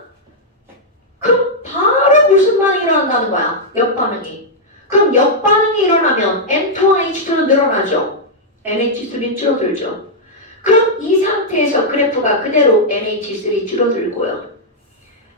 그럼 바로 무슨 반응이 일어난다는 거야? 역반응이. 그럼 역반응이 일어나면 N2와 H2는 늘어나죠. NH3는 줄어들죠. 그럼 이 상태에서 그래프가 그대로 NH3 줄어들고요.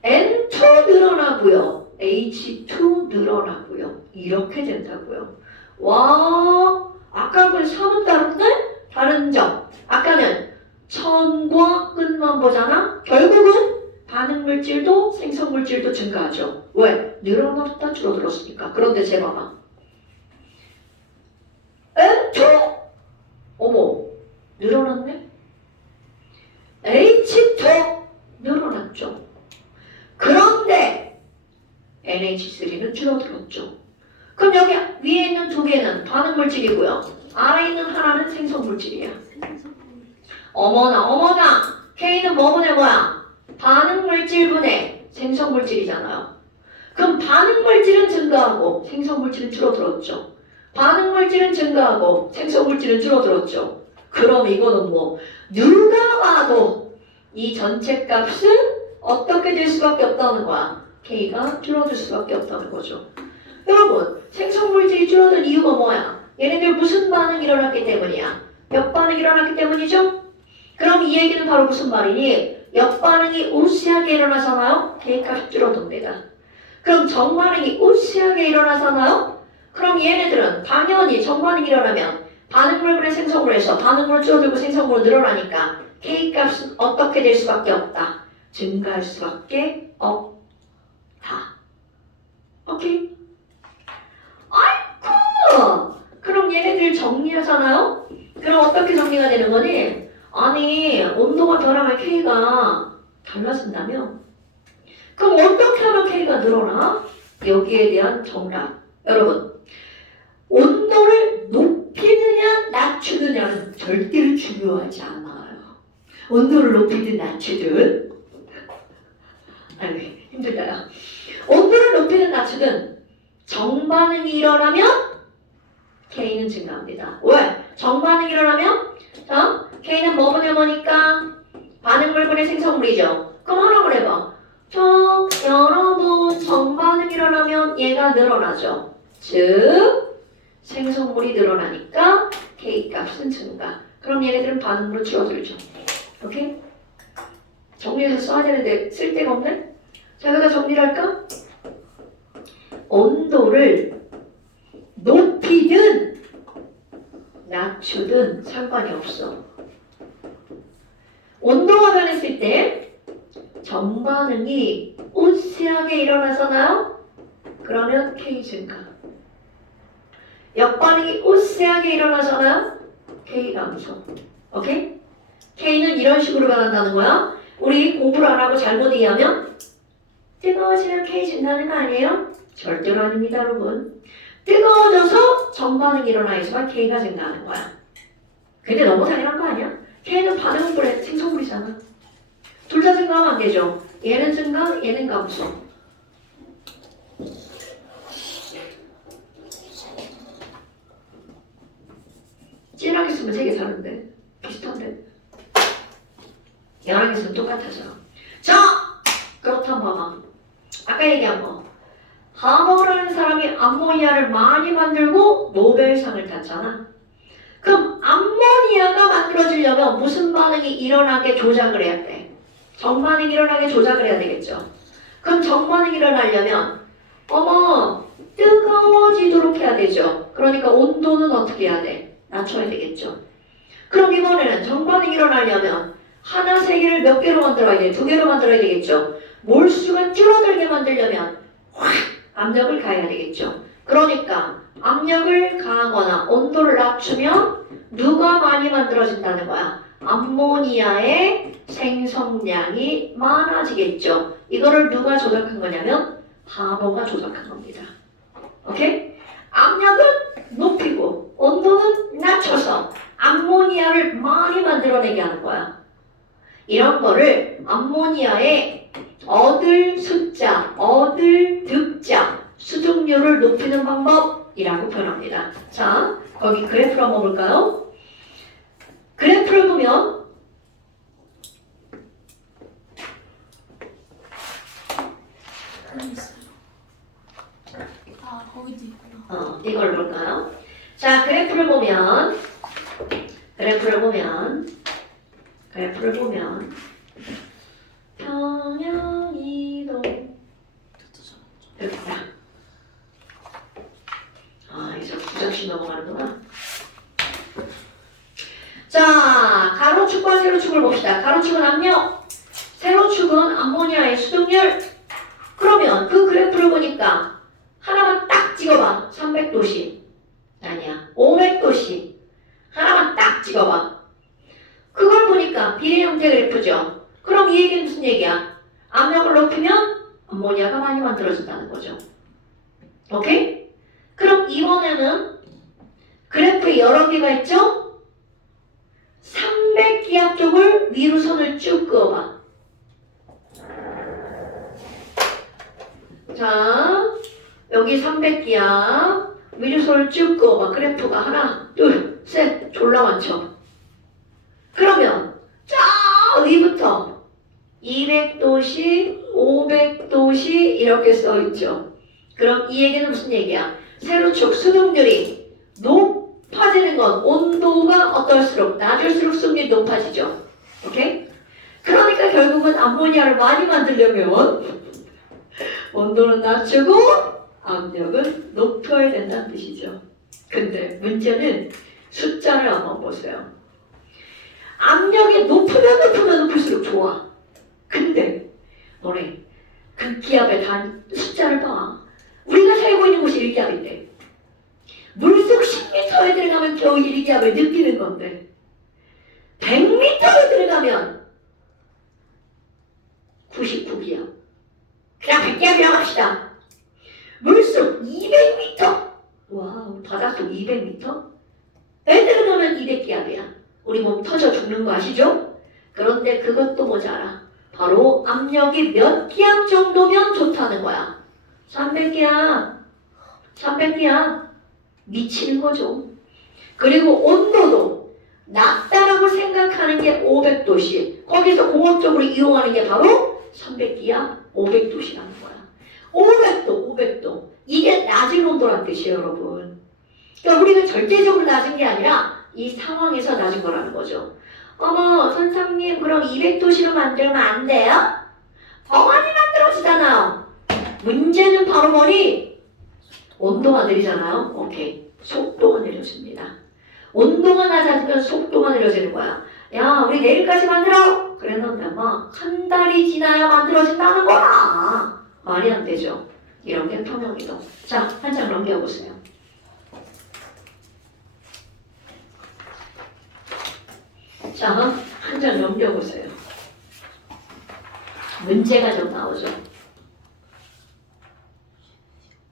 N2 늘어나고요. H2 늘어나고요. 이렇게 된다고요. 와, 아까는 3은 다른데? 다른 점. 아까는 처음과 끝만 보잖아? 결국은 반응물질도 생성물질도 증가하죠. 왜? 늘어났다 줄어들었으니까. 그런데 재봐봐. N2! 어머, 늘어났네? H2! 늘어났죠. 그런데 NH3는 줄어들었죠. 그럼 여기 위에 있는 두 개는 반응물질이고요. 아래 있는 하나는 생성물질이야. 어머나 K는 뭐분의 뭐야? 반응물질분의 생성물질이잖아요. 그럼 반응물질은 증가하고 생성물질은 줄어들었죠. 반응물질은 증가하고 생성물질은 줄어들었죠. 그럼 이거는 뭐 누가 봐도 이 전체 값은 어떻게 될 수밖에 없다는 거야. K가 줄어들 수밖에 없다는 거죠. 여러분, 생성물질이 줄어든 이유가 뭐야? 얘네들 무슨 반응이 일어났기 때문이야? 역반응이 일어났기 때문이죠? 그럼 이 얘기는 바로 무슨 말이니? 역반응이 우세하게 일어나잖아요? K값이 줄어듭니다. 그럼 정반응이 우세하게 일어나잖아요? 그럼 얘네들은 당연히 정반응이 일어나면 반응물분의 생성으로 해서 반응물 줄어들고 생성물은 늘어나니까 K값은 어떻게 될 수밖에 없다. 증가할 수밖에 없다. 오케이? 아이쿠! 그럼 얘네들 정리하잖아요? 그럼 어떻게 정리가 되는 거니? 아니, 온도가 변하면 K가 달라진다며? 그럼 어떻게 하면 K가 늘어나? 여기에 대한 정답. 여러분, 온도를 높이느냐 낮추느냐는 절대로 중요하지 않아요. 온도를 높이든 낮추든 아니 힘들다요. 온도를 높이든 낮추든 정반응이 일어나면 K는 증가합니다. 왜? 정반응이 일어나면 K는 뭐분의 뭐니까? 반응물분의 생성물이죠. 그럼 하나만 해봐. 여러분 정반응이 일어나면 얘가 늘어나죠. 즉 생성물이 늘어나니까 K값은 증가. 그럼 얘네들은 반응물로 줄어들죠. 오케이? 정리해서 써야 되는데 쓸 데가 없네? 자, 여기다 정리를 할까? 온도를 높이든 낮추든 상관이 없어. 온도가 변했을 때 정반응이 우세하게 일어나잖아요? 그러면 K 증가. 역반응이 우세하게 일어나잖아요? K 감소. 오케이? K는 이런 식으로 변한다는 거야. 우리 공부를 안 하고 잘못 이해하면 뜨거워지면 K 증가하는 거 아니에요? 절대로 아닙니다, 여러분. 뜨거워져서 정반응이 일어나야지만 K가 증가하는 거야. 근데 너무 당연한 거 아니야? K는 반응물의 생성물이잖아. 둘 다 증가하면 안 되죠. 얘는 증가, 얘는 감소. 진하게 쓰면 되게 다른데 비슷한데 양하게 쓰면 똑같아져. 자, 그렇다면 봐봐. 아까 얘기한 거 하버라는 사람이 암모니아를 많이 만들고 노벨상을 탔잖아. 그럼 암모니아가 만들어지려면 무슨 반응이 일어나게 조작을 해야 돼? 정반응이 일어나게 조작을 해야 되겠죠. 그럼 정반응이 일어나려면 뜨거워지도록 해야 되죠. 그러니까 온도는 어떻게 해야 돼? 낮춰야 되겠죠. 그럼 이번에는 정반응이 일어나려면 하나, 세 개를 몇 개로 만들어야 돼? 두 개로 만들어야 되겠죠. 몰수가 줄어들게 만들려면 확 압력을 가해야 되겠죠. 그러니까 압력을 가하거나 온도를 낮추면 누가 많이 만들어진다는 거야? 암모니아의 생성량이 많아지겠죠. 이거를 누가 조작한 거냐면 하버가 조작한 겁니다. 오케이? 압력은 높이고 온도는 낮춰서 암모니아를 많이 만들어내게 하는 거야. 이런 거를 암모니아의 얻을 숫자, 얻을 득자, 수증률을 높이는 방법이라고 표현합니다. 자, 거기 그래프를 한번 볼까요? 그래프를 보면 여기 있어요. 아, 거기도 있구나. 이걸 볼까요? 자, 그래프를 보면 평형이동 여기다. 이제 9장씩 넘어가는구나. 자, 가로축과 세로축을 봅시다. 가로축은 압력, 세로축은 암모니아의 수증률. 그러면 그 그래프를 보니까 하나만 딱 찍어봐. 300도씨. 아니야. 500도씨. 하나만 딱 찍어봐. 그걸 보니까 비례 형태 그래프죠. 그럼 이 얘기는 무슨 얘기야? 압력을 높이면 암모니아가 많이 만들어진다는 거죠. 오케이? 그럼 이번에는 그래프에 여러 개가 있죠? 300기압 쪽을 위로 선을 쭉 그어봐. 자, 여기 300기압 위로 선을 쭉 그어봐. 그래프가 하나, 둘, 셋, 졸라 많죠? 그러면 저 위부터 200도씨, 500도씨 이렇게 써 있죠. 그럼 이 얘기는 무슨 얘기야? 세로축 수능률이 높아지는 건 온도가 어떨수록 낮을수록 수능률이 높아지죠. 오케이? 그러니까 결국은 암모니아를 많이 만들려면 온도는 낮추고 압력은 높여야 된다는 뜻이죠. 근데 문제는 숫자를 한번 보세요. 압력이 높으면 높을수록 좋아. 근데 너네 극기압의 숫자를 봐. 우리가 살고 있는 곳이 1기압인데 물속 10m에 들어가면 겨우 1기압을 느끼는 건데 100m에 들어가면 99기압. 그냥 100기압이라고 합시다. 물속 200m. 와우, 바닷속 200m? 에 들어가면 200기압이야. 우리 몸 터져 죽는 거 아시죠? 그런데 그것도 모자라. 바로 압력이 몇 기압 정도면 좋다는 거야. 300기압. 300기압. 미치는 거죠. 그리고 온도도 낮다라고 생각하는 게 500도씨. 거기서 공업적으로 이용하는 게 바로 300기압, 500도씨라는 거야. 500도. 이게 낮은 온도란 뜻이에요, 여러분. 그러니까 우리가 절대적으로 낮은 게 아니라 이 상황에서 낮은 거라는 거죠. 어머, 선생님, 그럼 200도씨로 만들면 안 돼요? 더 많이 만들어지잖아요. 문제는 바로 뭐니? 온도가 느리잖아요. 오케이. 속도가 느려집니다. 온도가 낮아지면 속도가 느려지는 거야. 야, 우리 내일까지 만들어! 그랬는데 막 한 달이 지나야 만들어진다는 거야. 말이 안 되죠. 이런 게 평형이동. 자, 한 장 넘겨보세요. 자, 한 장 넘겨보세요. 문제가 좀 나오죠.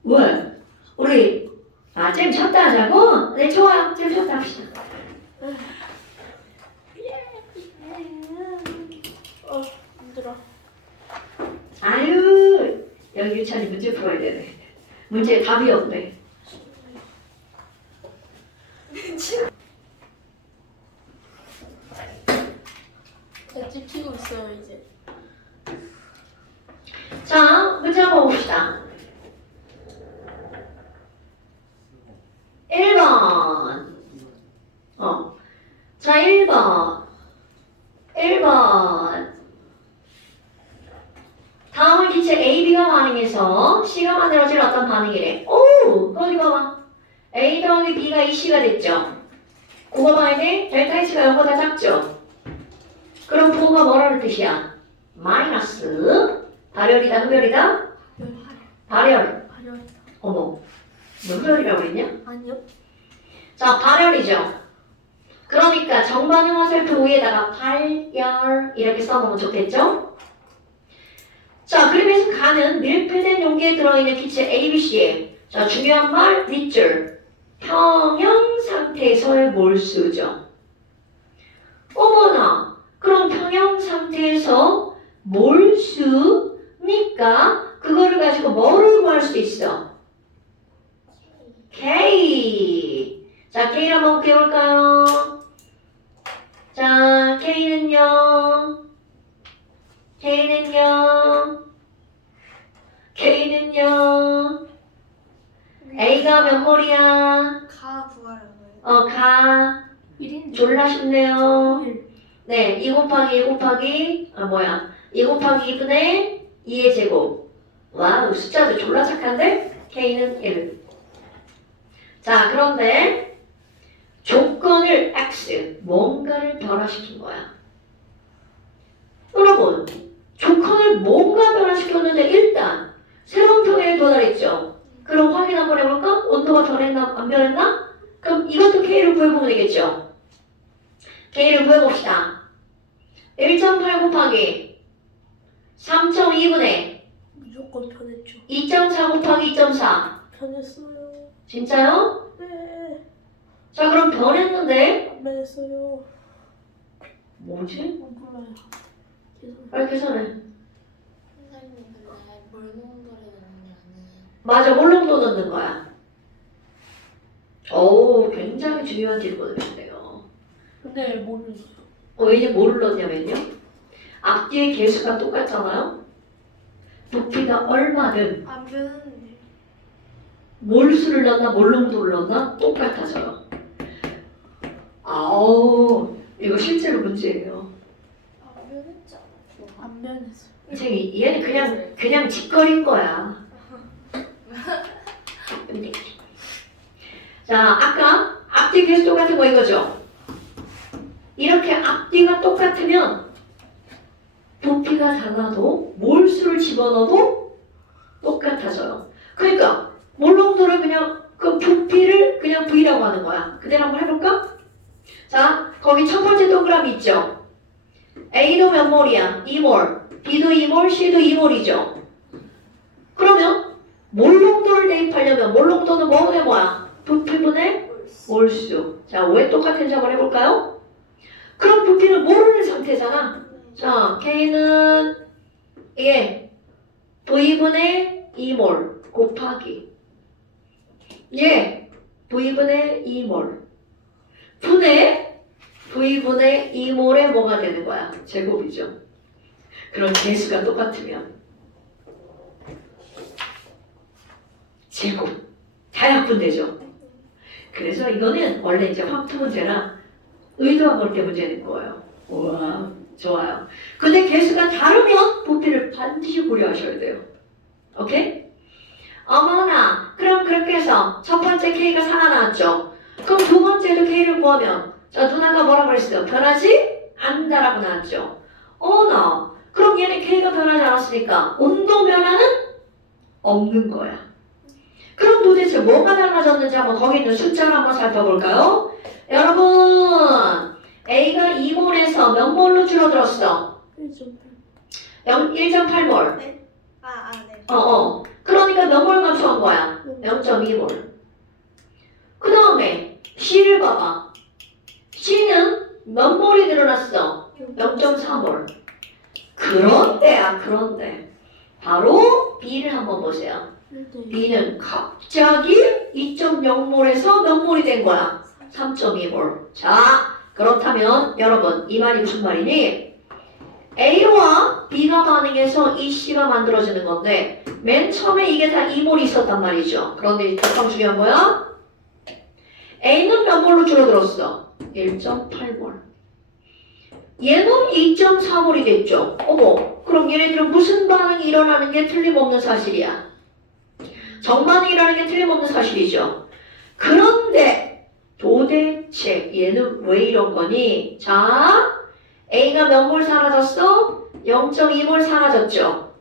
왜? 우리 잼 쳤다 하자고? 네, 좋아요. 잼 쳤다 합시다. 힘들어. 아유, 여기 유찬이 문제 풀어야 되네. 문제에 답이 없네. 찍히고 있어요 이제. 자, 문제 한번 봅시다. 1번. 자, 1번. 다음을 기체 AB가 반응해서 C가 만들어질 어떤 반응이래. 오! 거기 봐봐. A 더하기 B가 2C가 됐죠. 그거 봐야 돼. 델타 H가 0보다 작죠. 그럼 부호가 뭐라는 뜻이야? 마이너스. 발열이다, 흡열이다? 발열. 어머, 너 흡열이라고 그랬냐? 아니요. 자, 발열이죠. 그러니까 정반응 화살표 위에다가 발열 이렇게 써놓으면 좋겠죠? 자, 그러면서 가는 밀폐된 용기에 들어있는 기체 ABC. 자, 중요한 말 밑줄. 평형 상태에서의 몰수죠. 어머나, 그럼 평형 상태에서 몰수니까 그거를 가지고 뭐를 구할 수 있어? K. 자, K를 한번 깨볼까요? 자, K는요. A가 몇 몰이야? 가 구하라고요. 가. 1인데. 졸라 쉽네요. 네, 2 곱하기 2 곱하기 2분의 2의 제곱. 와우, 숫자도 졸라 착한데? K는 1. 자, 그런데 조건을 X, 뭔가를 변화시킨 거야. 여러분, 조건을 뭔가 변화시켰는데 일단 새로운 평형에 도달했죠. 그럼 확인 한번 해볼까? 온도가 변했나 안 변했나? 그럼 이것도 K를 구해보면 되겠죠. K를 구해봅시다. 1.8 곱하기 3.2분의 무조건 편했죠. 2.4 곱하기 2.4. 편했어요. 진짜요? 네. 자, 그럼 변했는데 안 변했어요. 뭐지? 몰라요. 죄송해요. 빨리 계산해. 선생님 근데 물 농도를 넣는 게 아니에요. 맞아, 몰롱도 넣는 거야. 오, 굉장히 중요한 질문이네요. 근데 모르는 왜냐 뭐를 넣냐면요. 앞뒤의 개수가 똑같잖아요. 부피가 얼마든 안 변했는데. 몰수를 넣나 몰롱도를 넣나 똑같아져요. 아우 이거 실제로 문제예요. 안 변했잖아. 안 변했어. 선생님 얘는 그냥 짓거린 거야. 자 아까 앞뒤 개수 똑같은 거 이거죠. 이렇게 앞뒤가 똑같으면 부피가 달라도 몰수를 집어넣어도 똑같아져요. 그러니까 몰롱도를 그냥 그 부피를 그냥 V라고 하는 거야. 그대로 한번 해볼까? 자 거기 첫 번째 동그라미 있죠. A도 몇 몰이야? 2몰. B도 2몰, C도 2몰이죠. 그러면 몰롱도를 대입하려면 몰롱도는 뭐야? 부피분의 몰수. 자 왜 똑같은지 한번 해볼까요? 그럼 부피는 모르는 상태잖아. 자, K는 이게 V분의 2몰 곱하기 V분의 2몰 분의 V분의 2몰의 뭐가 되는 거야? 제곱이죠. 그럼 개수가 똑같으면 제곱 다약분되죠. 그래서 이거는 원래 이제 황토 문제나 의도한 걸 때 문제 낸 거예요. 우와 좋아요. 근데 개수가 다르면 부피를 반드시 고려하셔야 돼요. 오케이? 어머나 그럼 그렇게 해서 첫 번째 K가 살아났죠. 그럼 두 번째도 K를 구하면 자 누나가 뭐라고 그랬어요? 변하지 않는다라고 나왔죠. 어머나 그럼 얘는 K가 변하지 않았으니까 온도 변화는 없는 거야. 그럼 도대체 뭐가 달라졌는지 한번 거기 있는 숫자를 한번 살펴볼까요? 여러분 A가 2몰에서 몇 몰로 줄어들었어? 1.8몰. 네. 그러니까 몇 몰 감소한 거야? 0.2몰. 그 다음에 C를 봐봐. C는 몇 몰이 늘어났어? 0.4몰. 그런데 바로 B를 한번 보세요. B는 갑자기 2.0몰에서 몇 몰이 된 거야? 3.2몰. 자, 그렇다면 여러분 이 말이 무슨 말이니? A와 B가 반응해서 이 C가 만들어지는 건데 맨 처음에 이게 다 2몰이 있었단 말이죠. 그런데 가장 중요한 거야. A는 몇 몰로 줄어들었어? 1.8몰. 얘는 2.4몰이 됐죠. 어머, 그럼 얘네들은 무슨 반응이 일어나는 게 틀림없는 사실이야. 정반응이 일어나는 게 틀림없는 사실이죠. 그런데 도대체 얘는 왜 이런 거니? 자, A가 몇 몰 사라졌어? 0.2몰 사라졌죠.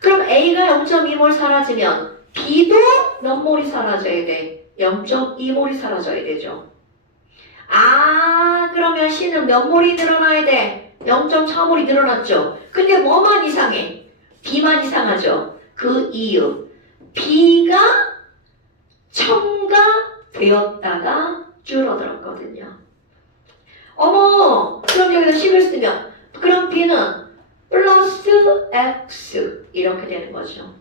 그럼 A가 0.2몰 사라지면 B도 몇 몰이 사라져야 돼? 0.2몰이 사라져야 되죠. 아, 그러면 C는 몇 몰이 늘어나야 돼? 0.4몰이 늘어났죠. 근데 뭐만 이상해? B만 이상하죠. 그 이유 B가 첨가되었다가 줄어들었거든요. 어머, 그럼 여기다 10을 쓰면 그럼 B는 플러스 X 이렇게 되는 거죠.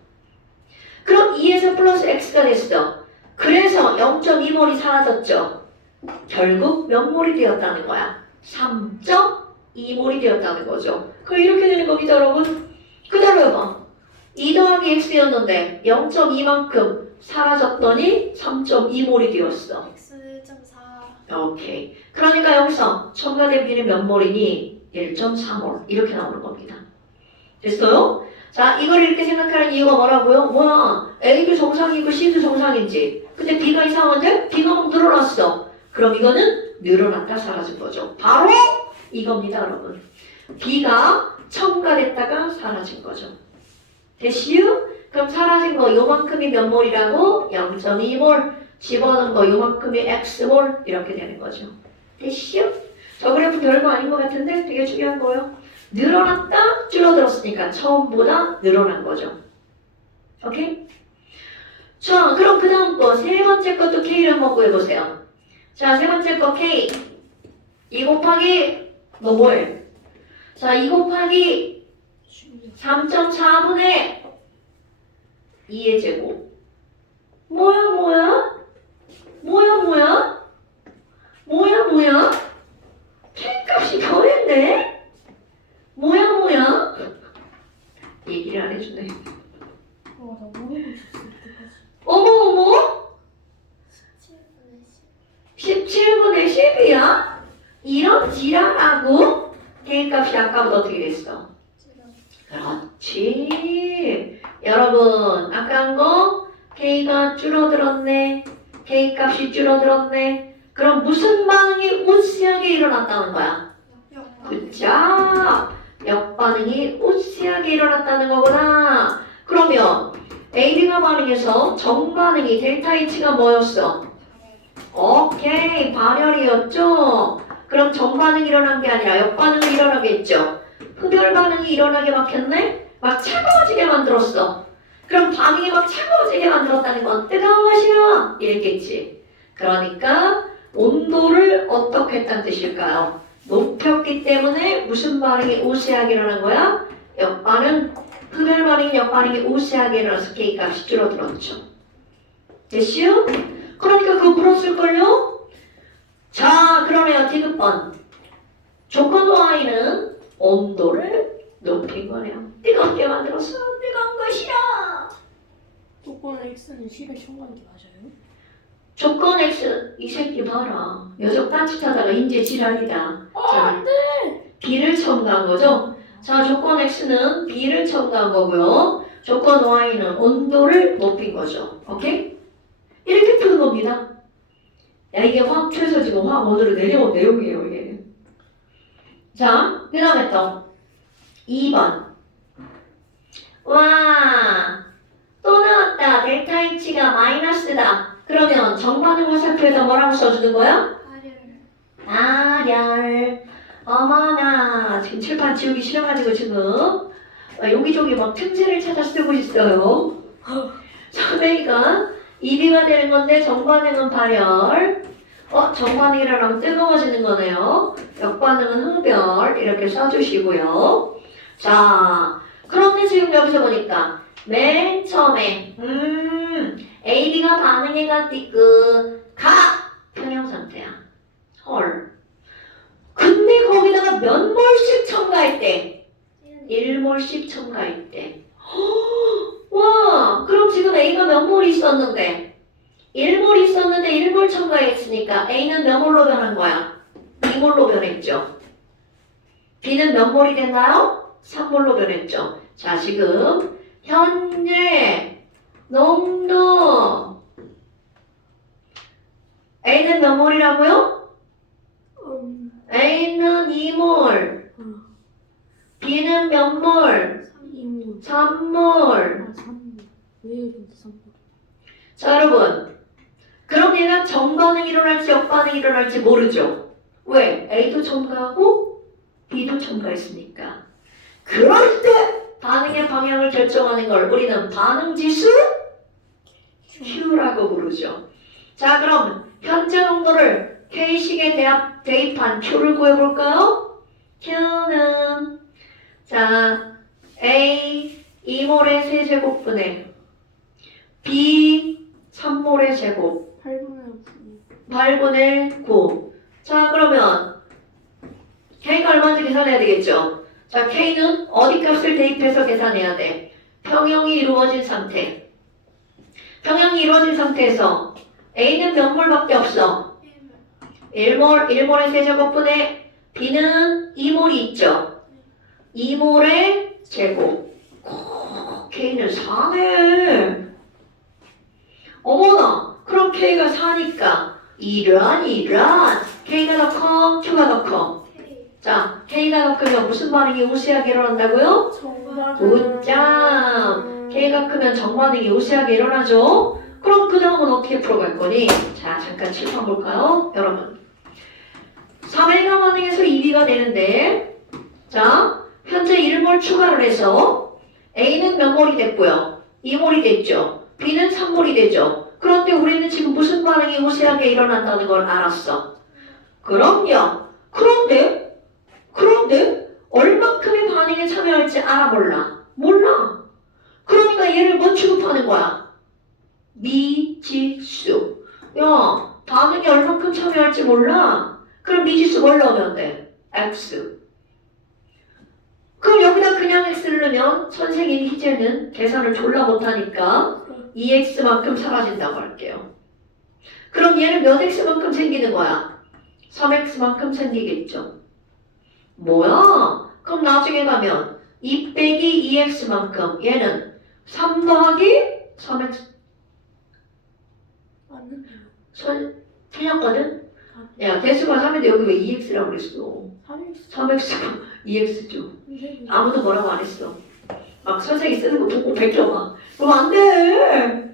그럼 2에서 플러스 X가 됐어. 그래서 0.2몰이 사라졌죠. 결국 몇 몰이 되었다는 거야? 3.2몰이 되었다는 거죠. 그럼 이렇게 되는 겁니다, 여러분. 그대로 해봐. 2 더하기 X였는데 0.2만큼 사라졌더니 3.2몰이 되었어. X 1.4. 오케이. 그러니까 여기서 첨가된 B는 몇 몰이니? 1.3몰. 이렇게 나오는 겁니다. 됐어요? 자, 이걸 이렇게 생각하는 이유가 뭐라고요? 뭐야, A도 정상이고 C도 정상인지. 근데 B가 이상한데? B가 막 늘어났어. 그럼 이거는 늘어났다 사라진 거죠. 바로 이겁니다, 여러분. B가 첨가됐다가 사라진 거죠. 됐시요? 그럼 사라진 거 요만큼이 몇 몰이라고? 0.2몰. 집어넣은 거 요만큼이 X몰. 이렇게 되는 거죠. 됐시요? 저 그래프 별거 아닌 것 같은데 되게 중요한 거예요. 늘어났다 줄어들었으니까 처음보다 늘어난 거죠. 오케이? 자, 그럼 그 다음 거 세 번째 것도 K를 한번 구해보세요. 자, 세 번째 거 K 2 곱하기 너 뭐해? 자, 2 곱하기 3.4분의 2의 제곱. 뭐야? K 값이 변했네? 뭐야? 일 안 해주네. 나 모르고 있었어 이때까지. 어머 17분의 10. 17분의 10이야? 이런 지랄하고 K값이 아까보다 어떻게 됐어? 그렇지. 여러분 아까 한 거 K가 줄어들었네. K값이 줄어들었네. 그럼 무슨 반응이 우시하게 일어났다는 거야? 그쵸? 역반응이 우시하게 일어났다는 거구나. 그러면 AB가 반응해서 정반응이 델타 H가 뭐였어? 오케이, 발열이었죠? 그럼 정반응이 일어난 게 아니라 역반응이 일어나겠죠? 흡열 반응이 일어나게 막혔네? 막 차가워지게 만들었어. 그럼 반응이 막 차가워지게 만들었다는 건 뜨거운 것이야! 이랬겠지. 그러니까 온도를 어떻게 했다는 뜻일까요? 높였기 때문에 무슨 반응이 우시하게 일어난 거야? 역반응, 흡열 반응이 역반응이 우시하게 일어나서 K값이 줄어들었죠. 됐슈? 그러니까 그거 물었을걸요? 자, 그러네요. 디귿번. 조건 Y는 온도를 높인 거네요. 뜨겁게 만들었어. 뜨거운 것이야. 조건 X는 10에 첨가한 게 맞아요? 조건 X, 이 새끼 봐라. 녀석 딴짓하다가 인제 지랄이다. 자, 안 돼! B를 첨가한 거죠? 자, 조건 X는 B를 첨가한 거고요. 조건 Y는 온도를 높인 거죠. 오케이? 이렇게 푸는 겁니다. 야, 이게 화학초에서 지금 화학 원으로 내려온 내용이에요, 이게. 자, 그 다음에 또 2번. 와, 또 나왔다. 델타 H가 마이너스다. 그러면 정반응 화살표에다 뭐라고 써주는 거야? 발열. 어머나, 지금 칠판 지우기 싫어가지고 지금 여기저기 막 틈새를 찾아 쓰고 있어요. 선배가 2B가 되는 건데 정반응은 발열. 정반응이 일어나면 뜨거워지는 거네요. 역반응은 흡열. 이렇게 써주시고요. 자, 그런데 지금 여기서 보니까 맨 처음에 AB가 반응해가 가 평형 상태야. 헐. 근데 거기다가 몇 몰씩 첨가했대? 1몰씩 첨가했대. 와, 그럼 지금 A가 몇 몰이 있었는데? 1몰 있었는데 1몰 첨가했으니까 A는 몇 몰로 변한 거야? 2몰로 변했죠. B는 몇 몰이 됐나요? 3몰로 변했죠. 자, 지금 현재 농도 A는 몇 몰이라고요? A는 2몰, B는 몇 몰? 2물. 3몰. 3물. 왜 근데 3물? 자, 여러분. 그럼 얘가 정반응이 일어날지 역반응이 일어날지 모르죠. 왜? A도 첨가하고 B도 첨가했으니까. 그럴 때 반응의 방향을 결정하는 걸 우리는 반응지수 Q라고 부르죠. 자, 그럼 현재 농도를 K식에 대입한 Q를 구해볼까요? Q는 자 A 2몰의 세제곱분의 B 3몰의 제곱 8분의 9. 자, 그러면 K가 얼마인지 계산해야 되겠죠? 자, K는 어디 값을 대입해서 계산해야 돼? 평형이 이루어진 상태. 평형이 이루어진 상태에서 A는 몇 몰밖에 없어? 1몰, 1몰의 세제곱분의 B는 2몰이 있죠? 2몰의 제곱. K는 4네. 어머나, 그럼 K가 4니까 이런 K가 더 커, Q가 더 커. 자, K가 더 크면 무슨 반응이 우시하게 일어난다고요? 굿잠. K가 크면 정반응이 우시하게 일어나죠? 그럼 그 다음은 어떻게 풀어갈 거니? 자, 잠깐 칠판 볼까요? 여러분. 3A가 반응해서 2B가 되는데 자, 현재 1몰 추가를 해서 A는 몇 몰이 됐고요? 2몰이 됐죠? B는 3몰이 되죠? 그런데 우리는 지금 무슨 반응이 우세하게 일어난다는 걸 알았어. 그럼요. 그런데 얼만큼의 반응에 참여할지 알아 몰라. 그러니까 얘를 뭐 취급하는 거야? 미지수. 야, 반응이 얼만큼 참여할지 몰라? 그럼 미지수 뭘 넣으면 돼? X. 그럼 여기다 그냥 x를 넣으면 선생님 희재는 계산을 졸라 못하니까 2x만큼 사라진다고 할게요. 그럼 얘는 몇 x만큼 생기는 거야? 3x만큼 생기겠죠. 뭐야? 그럼 나중에 가면 2 빼기 2x만큼 얘는 3 더하기 3x 맞는데요. 틀렸거든? 야 대수가 3인데 여기 왜 2x라고 그랬어? 3x 3x가 2x죠. 선생님. 아무도 뭐라고 안 했어. 막 선생님 쓰는 거 보고 베껴봐. 그럼 안 돼.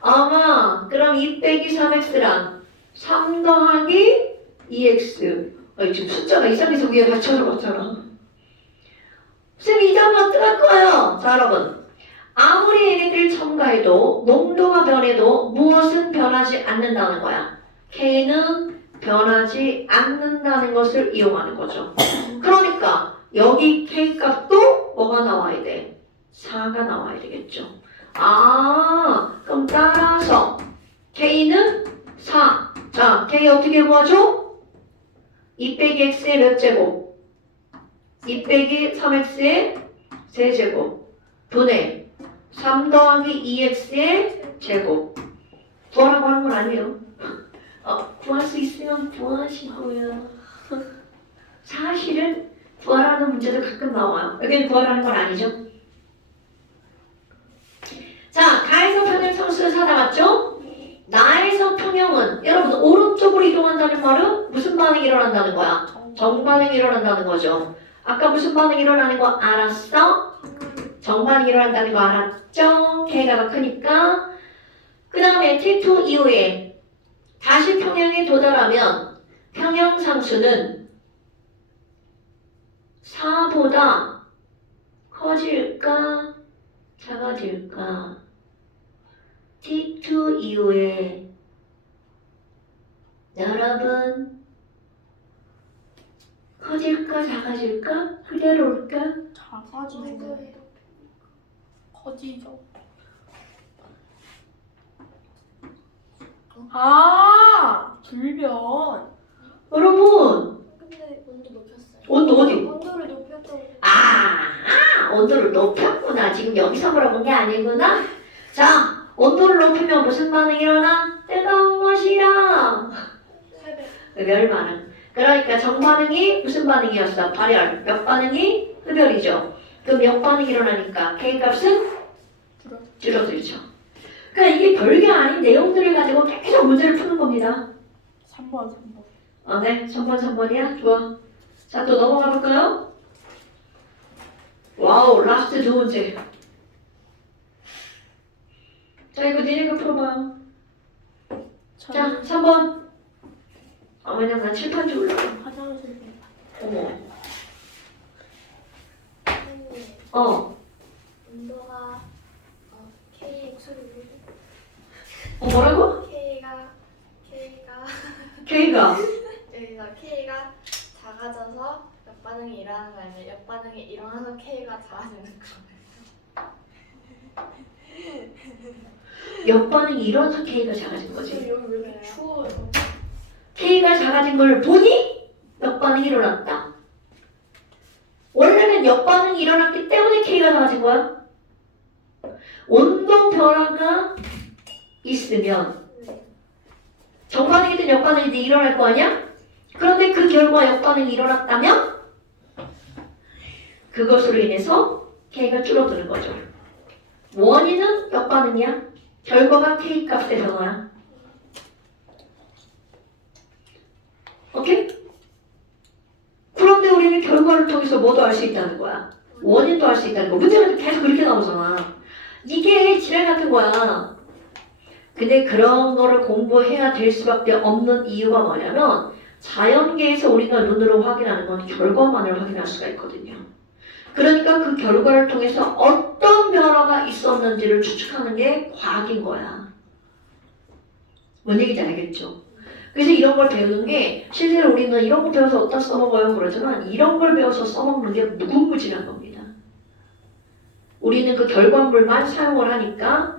아마 그럼 2 빼기 3x랑 3 더하기 2x. 아니 지금 숫자가 이상해서 위에 받쳐서 봤잖아. 선생님 이 점은 어떡할 거예요? 자 여러분. 아무리 얘네들 첨가해도 농도가 변해도 무엇은 변하지 않는다는 거야. K는 변하지 않는다는 것을 이용하는 거죠. 그러니까 여기 K 값도 뭐가 나와야 돼? 4가 나와야 되겠죠. 아, 그럼 따라서 K는 4. 자, K 어떻게 구하죠? 2 빼기 X의 몇 제곱? 2 빼기 3X의 세제곱. 분의 3 더하기 2X의 제곱. 구하라고 하는 건 아니에요. 구할 수 있으면 구하시고요. 사실은 구하라는 문제도 가끔 나와요. 여기는 구하라는 건 아니죠. 자, 가에서 평형 상수를 찾아봤죠? 나에서 평형은 여러분 오른쪽으로 이동한다는 말은 무슨 반응이 일어난다는 거야? 정반응이 일어난다는 거죠. 아까 무슨 반응이 일어나는 거 알았어? 정반응이 일어난다는 거 알았죠? K가 더 크니까. 그 다음에 T2 이후에 다시 평형에 도달하면 평형상수는 4보다 커질까 작아질까? T2 이후에 여러분 커질까 작아질까? 그대로 올까? 작아지죠. 커지죠. 불변. 여러분 근데 온도 높였어요. 온도 어디? 온도를 높였다고. 온도를 높였구나. 지금 여기서 물어본 게 아니구나. 자, 온도를 높이면 무슨 반응이 일어나? 뜨거운 것이라. 800. 흡열 반응. 그러니까 정반응이 무슨 반응이었어? 발열. 몇 반응이? 흡열이죠. 그럼 몇 반응이 일어나니까 K값은 줄어들죠. 그러니까 이게 별게 아닌 내용들을 가지고 계속 문제를 푸는 겁니다. 3번. 네. 3번이야? 좋아. 자, 또 넘어가 볼까요? 와우, 라스트 두 번째. 자, 이거 니네가 풀어봐요. 자, 3번. 왜냐면 난 칠판 줄 몰라. 화장실. 어머. 선생님, 온도가 K 뭐라고? K가. 여기서 K가 작아져서 역반응이 일어나는 거 아니면 역반응이 일어나서 K가 작아지는 거. 역반응이 일어나서 K가 작아진 거지. 여기 왜 이렇게 추워요? K가 작아진 걸 보니 역반응이 일어났다. 원래는 역반응이 일어났기 때문에 K가 작아진 거야. 온도 변화가 있으면 정반응이든 역반응이든 일어날 거 아니야? 그런데 그 결과 역반응이 일어났다면 그것으로 인해서 K가 줄어드는 거죠. 원인은 역반응이야. 결과가 K 값의 변화야. 오케이? 그런데 우리는 결과를 통해서 뭐도 알 수 있다는 거야. 원인도 알 수 있다는 거. 문제가 계속 그렇게 나오잖아. 이게 지랄 같은 거야. 근데 그런 거를 공부해야 될 수밖에 없는 이유가 뭐냐면 자연계에서 우리가 눈으로 확인하는 건 결과만을 확인할 수가 있거든요. 그러니까 그 결과를 통해서 어떤 변화가 있었는지를 추측하는 게 과학인 거야. 뭔 얘기인지 알겠죠? 그래서 이런 걸 배우는 게 실제로 우리는 이런 거 배워서 어디다 써먹어요 그러지만 이런 걸 배워서 써먹는 게 무궁무진한 겁니다. 우리는 그 결과물만 사용을 하니까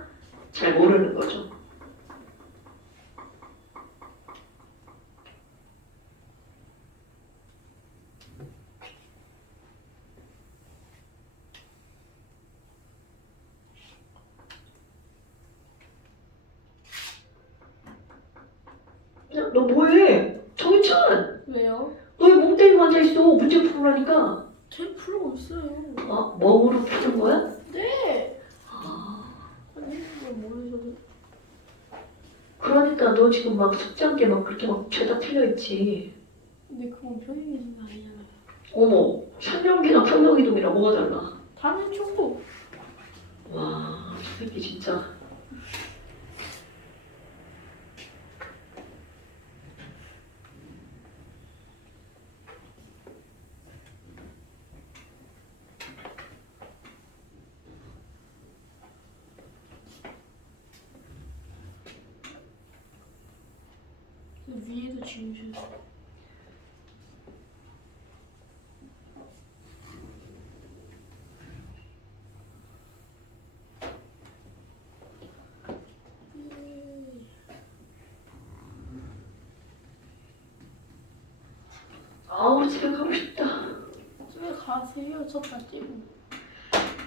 잘 모르는 거죠. 정희찬, 너 뭐해? 정희찬, 왜요? 너 왜 멍 때리고 앉아있어? 문제 풀으라니까. 제 풀고 있어요. 어? 멍으로 푸는 거야? 네. 아, 아니 이거 모르셔서. 그러니까 너 지금 막 숙제한 막 그렇게 막 죄다 틀려있지. 근데 그건 평행이동 아니잖아요. 어머, 삼명기나 평명이동이랑 뭐가 달라? 다른 총도. 와, 저 새끼 진짜. 위에도 지우셔. 아우, 집에 가고 싶다. 집에 가세요. 저다 찌고.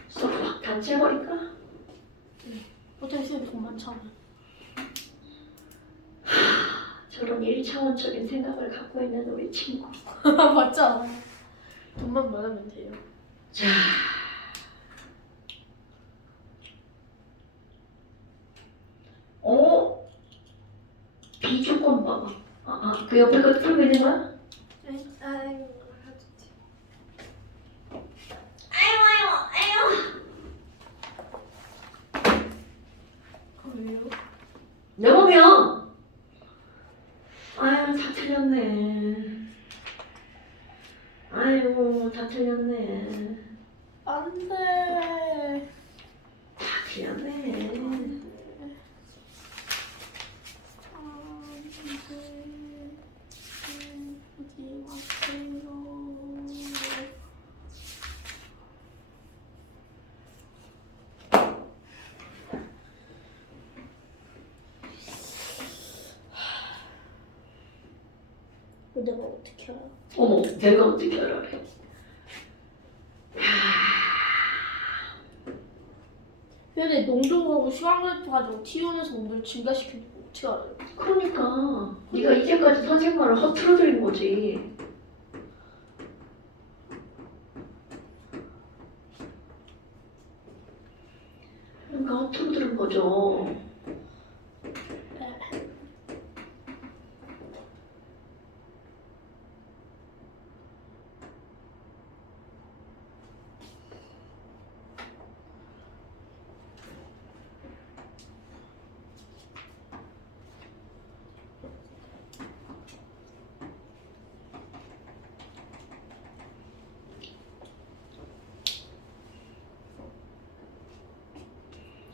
쏙 다 째버릴까? 어차피 쌤 돈 많잖아요. 저런 1차원적인 생각을 갖고 있는 우리 친구. 맞지 않아요? 돈만 많으면 돼요. 자. 어? 비조건 봐봐. 그 옆에 거 풀고 있는 거야? 네? 아이고 해주지. 왜요? 내 몸이야. 아유, 다 틀렸네. 아이고, 다 틀렸네. 안 돼. 다 틀렸네. 안 돼. 어디 마세요. 내가 어떻게 알아? 어머, 내가 어떻게 알아? 근데 농도하고 시간그래프 가지고 T1에서 온도를 증가시키는 거 어떻게 알아요? 그러니까 네가 이제까지 선생님 말을 허투루들인 거지. 그러니까 허투루들은 거죠.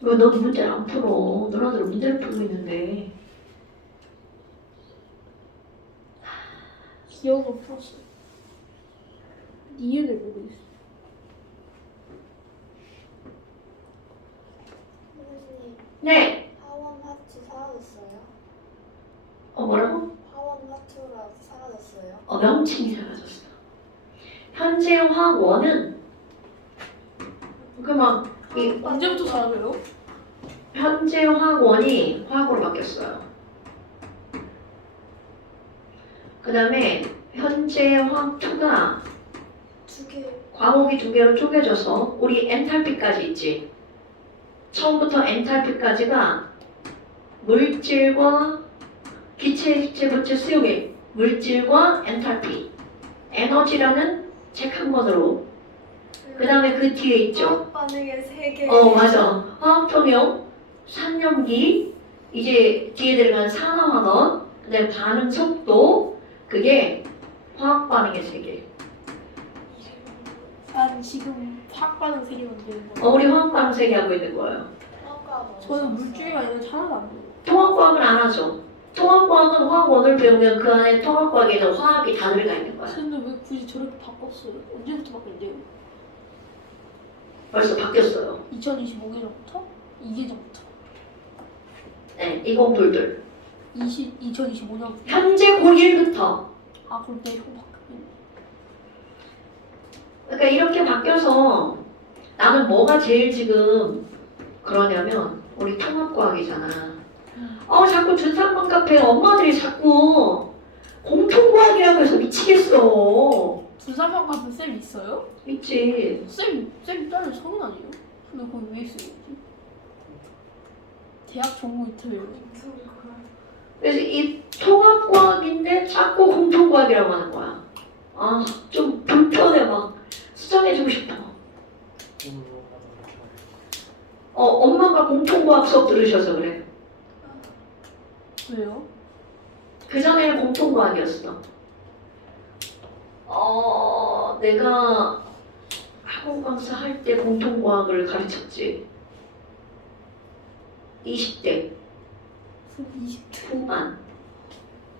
왜 너 문제를 안 풀어? 너네들 문제를 풀고 있는데. 기억을 풀었어. 이유를 모르겠어. 선생님 네. 파원 화투 사라졌어요? 뭐라고? 파원 화투가 사라졌어요? 명칭이 사라졌어. 현재 화원은 언제부터 사라져요? 현재 화원이 화학으로 바뀌었어요. 그 다음에 현재 화투가 두 개. 과목이 두 개로 쪼개져서 우리 엔탈피까지 있지. 처음부터 엔탈피까지가 물질과 기체, 식체, 부체, 수용액, 물질과 엔탈피, 에너지라는 책 한 권으로. 그 다음에 그 뒤에 있죠. 화학 반응의 세 개. 맞아. 화학통용, 산염기, 이제 뒤에 들어간 산화환원, 그 다음에 반응 속도, 그게 화학 반응의 세계. 난 지금 화학 반응 세계 만드는 거야. 우리 화학 반응 세계 하고 있는 거예요. 화학과학 저는 물줄기가 있는데 하나도 안 보여. 통합과학은 안 하죠. 통합과학은 화학원을 배우면 그 안에 통합과학에는 화학이 다 들어가 있는 거야. 근데 왜 굳이 저렇게 바꿨어요? 언제부터 바뀌었대요? 벌써 바뀌었어요. 2025계정부터? 2계정부터? 네, 이공돌들. 2025년부터? 현재 고1부터. 아 그럼 내일 바뀌었네. 그러니까 이렇게 바뀌어서 나는 뭐가 제일 지금 그러냐면 우리 통합과학이잖아. 자꾸 준상만 카페 엄마들이 자꾸 공통과학이라고 해서 미치겠어. 준사평 같은 쌤 있어요? 있지. 쌤 딸 성인 아니에요? 근데 거기 왜 있어요? 대학 정보 인터뷰. 그래서 이 통합과학인데 자꾸 공통과학이라고 하는 거야. 좀 불편해 막. 수정해주고 싶어. 엄마가 공통과학 수업 들으셔서 그래. 왜요? 그전에는 공통과학이었어. 내가 학원 강사 할 때 공통과학을 가르쳤지. 20대 20초. 후반.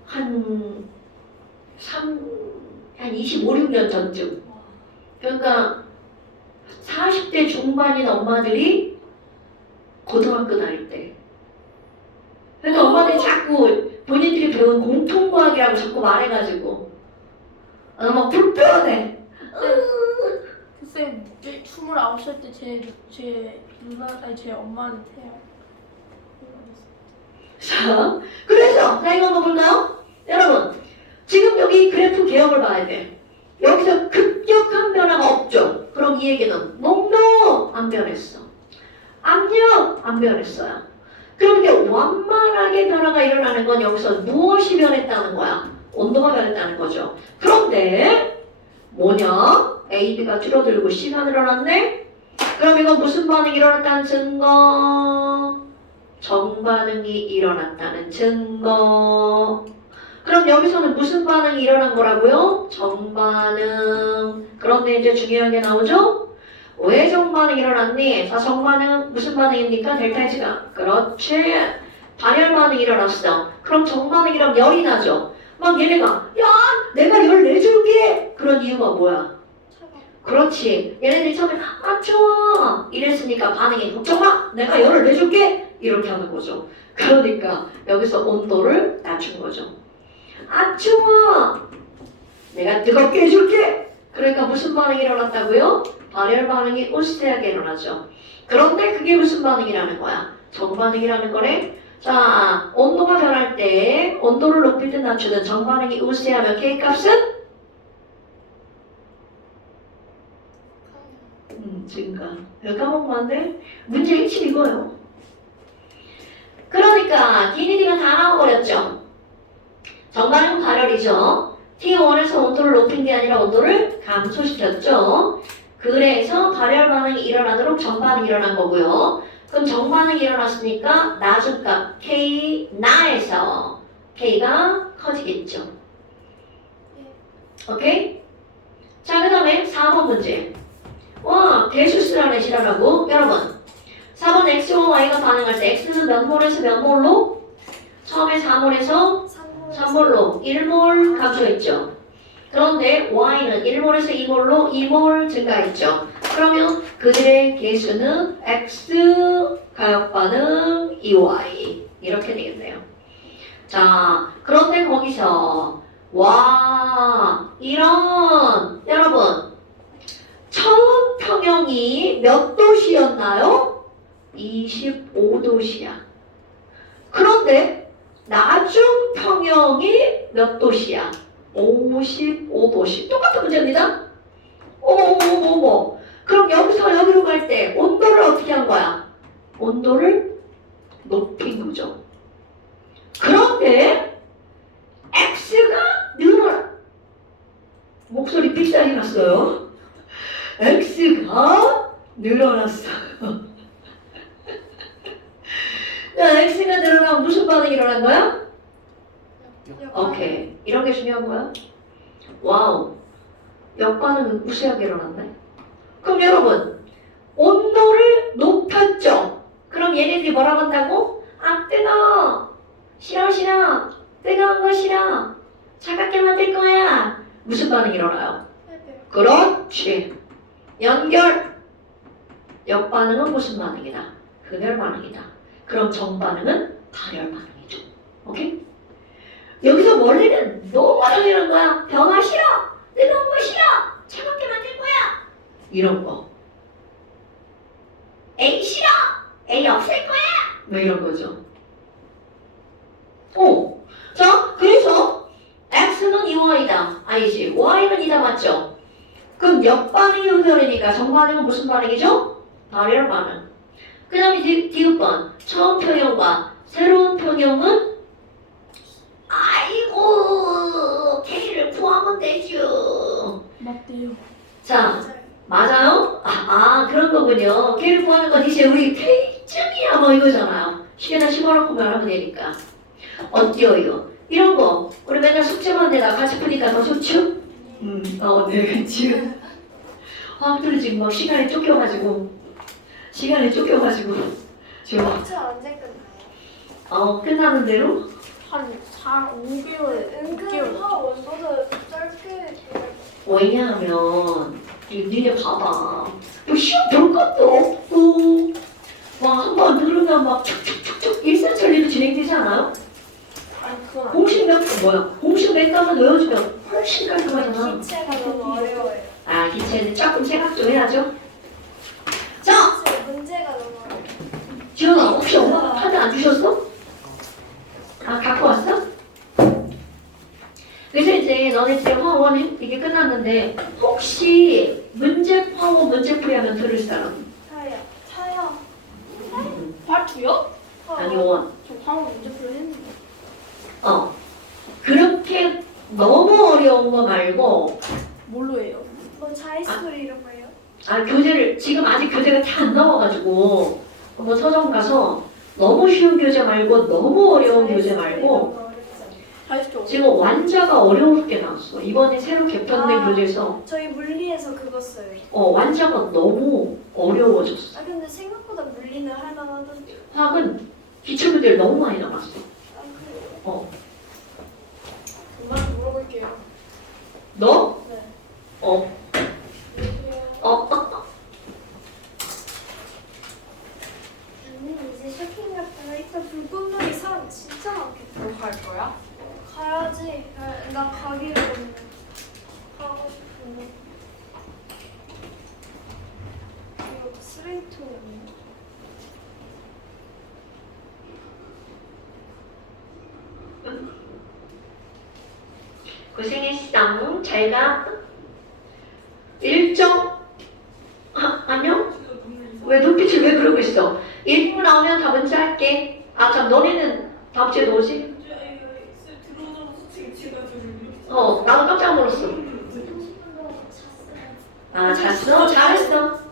한 25, 6년 전쯤. 그러니까 40대 중반인 엄마들이 고등학교 다닐 때. 그러니까 엄마들이 자꾸 본인들이 배운 공통과학이라고 자꾸 말해가지고 막 불편해. 쌤, 29살 때 제 누나, 아니 제 엄마는 태요. 자, 그래서 자 이거 한번 볼까요? 여러분, 지금 여기 그래프 개혁을 봐야 돼. 여기서 급격한 변화가 없죠. 그럼 이 얘기는 농도 안 변했어. 압력 안 변했어요. 그럼 이게 완만하게 변화가 일어나는 건 여기서 무엇이 변했다는 거야? 온도가 변했다는 거죠. 그런데 뭐냐? A, B가 줄어들고 C가 늘어났네? 그럼 이건 무슨 반응이 일어났다는 증거? 정반응이 일어났다는 증거. 그럼 여기서는 무슨 반응이 일어난 거라고요? 정반응. 그런데 이제 중요한 게 나오죠? 왜 정반응이 일어났니? 자, 정반응 무슨 반응입니까? 델타 H가. 그렇지. 발열 반응이 일어났어. 그럼 정반응이라면 열이 나죠. 막 얘네가 야 내가 열 내줄게. 그런 이유가 뭐야? 그렇지. 얘네들이 처음에 추워 이랬으니까 반응이 걱정 마 내가 열을 내줄게 이렇게 하는 거죠. 그러니까 여기서 온도를 낮춘 거죠. 추워 내가 뜨겁게 해줄게. 그러니까 무슨 반응이 일어났다고요? 발열 반응이 우세하게 일어나죠. 그런데 그게 무슨 반응이라는 거야? 정반응이라는 거네. 자, 온도가 변할 때 온도를 높이든 낮추든 정반응이 우세하면 K값은? 증가. 여기 까먹으면 안 돼? 문제 핵심 이거예요. 그러니까 DND가 다 나와버렸죠. 정반응 발열이죠. T1에서 온도를 높인 게 아니라 온도를 감소시켰죠. 그래서 발열 반응이 일어나도록 정반응이 일어난 거고요. 그럼 정반응이 일어났으니까 낮은 값 K 나에서 K가 커지겠죠. 오케이? 자, 그 다음에 4번 문제. 대수수란 애시라고. 여러분 4번 X와 Y가 반응할 때 X는 몇 몰에서 몇 몰로? 처음에 4몰에서 3몰로 1몰 감소했죠. 그런데 Y는 1몰에서 2몰로 2몰 증가했죠. 그러면 그들의 개수는 X 가역 반응 EY 이렇게 되겠네요. 자, 그런데 거기서 이런 여러분 처음 평형이 몇 도씨였나요? 25도씨야. 그런데 나중 평형이 몇 도씨야? 55도씨. 똑같은 문제입니다. 그럼 여기서 여기로 갈 때 온도를 어떻게 한 거야? 온도를 높인 거죠. 그런데 X가 늘어나. 목소리 삑사리 났어요. X가 늘어났어요. 자, X가 늘어나면 무슨 반응이 일어난 거야? 오케이. 이런 게 중요한 거야. 와우. 역반응은 우세하게 일어났네. 그럼 여러분, 온도를 높였죠? 그럼 얘네들이 뭐라고 한다고? 뜨거워. 싫어. 뜨거운 거 싫어. 차갑게 만들 거야. 무슨 반응이 일어나요? 그렇지. 연결. 역반응은 무슨 반응이다? 흡열 반응이다. 그럼 정반응은 발열 반응이죠. 오케이? 여기서 원래는 너무 당연한 거야. 변화 싫어. 뜨거운 거 싫어. 차갑게 만들 거야. 이런 거. A 싫어. A 없앨 거야. 뭐 이런 거죠. 자, 그래서 x는 2y다. 아니지. y는 2다. 맞죠? 그럼 역반응이 응변이니까 정반응은 무슨 반응이죠? 발열 반응. 그 다음에 디귿번. 처음 평형과 새로운 평형은 아이고 K를 구하면 되죠. 맞대요. 자, 맞아요? 그런 거군요. K를 구하는 건 이제 우리 K쯤이야 뭐 이거잖아요. 시계나 심어놓고만 하면 되니까. 어때요? 이런 거 우리 맨날 숙제만 내가 같이 푸니까 더 좋죠? 네, 그치. 학교를 지금 막 시간에 쫓겨가지고 지금 막 숙제 언제 끝나요? 끝나는 대로 한 5개월, 은근 6개월. 화학 원서도 짧게 왜냐하면 니네 봐봐. 뭐 시험 볼 것도 없고 막 한번 들으면 막 툭툭툭툭 일사천리로 진행되지 않아요? 아니 그건 아니에요. 공식 몇 단만 외워주면 훨씬 깔끔하잖아. 기체가 너무 어려워요. 기체는 조금 생각 좀 해야죠. 자, 기체 문제가 너무 어려워요. 지현아 혹시 엄마가 카드 안 주셨어? 갖고 왔어? 그래서 이제 너네 화원 이게 끝났는데 혹시 화원 문제풀이 하면 들을 사람? 차요. 파투요? 아니 원. 저 화학 문제풀이 했는데. 그렇게 너무 어려운 거 말고 뭘로 해요? 뭐 자이스토리 이런 거예요? 교재를 지금 아직 교재가 다 안 나와가지고 한번 서점 가서 너무 쉬운 교재 말고 너무 어려운 교재 말고 자이스토리. 지금 완자가 어렵게 나왔어. 이번에 새로 개편된 교재에서 저희 물리에서 그거 써요. 완자가 너무 어려워졌어. 근데 생각보다 물리는 할만하던데. 화학은 기출 문제를 너무 많이 남았어. 그래요? 엄마한테 물어볼게요. 너? 네. 이제 쇼핑 갔다가 이따 불꽃놀이 사람 진짜 많겠다. 너 갈 거야? 가야지. 나 가기로 했는데. 가고 싶은데. 이거 쓰레기통이 없네. 고생했어. 잘 가. 안녕? 왜 눈빛을 왜 그러고 있어? 1분 나오면 다 문제 할게. 참 너네는 다음 주에 오지? 나도 깜짝 놀랐어. 잤어? 잘했어.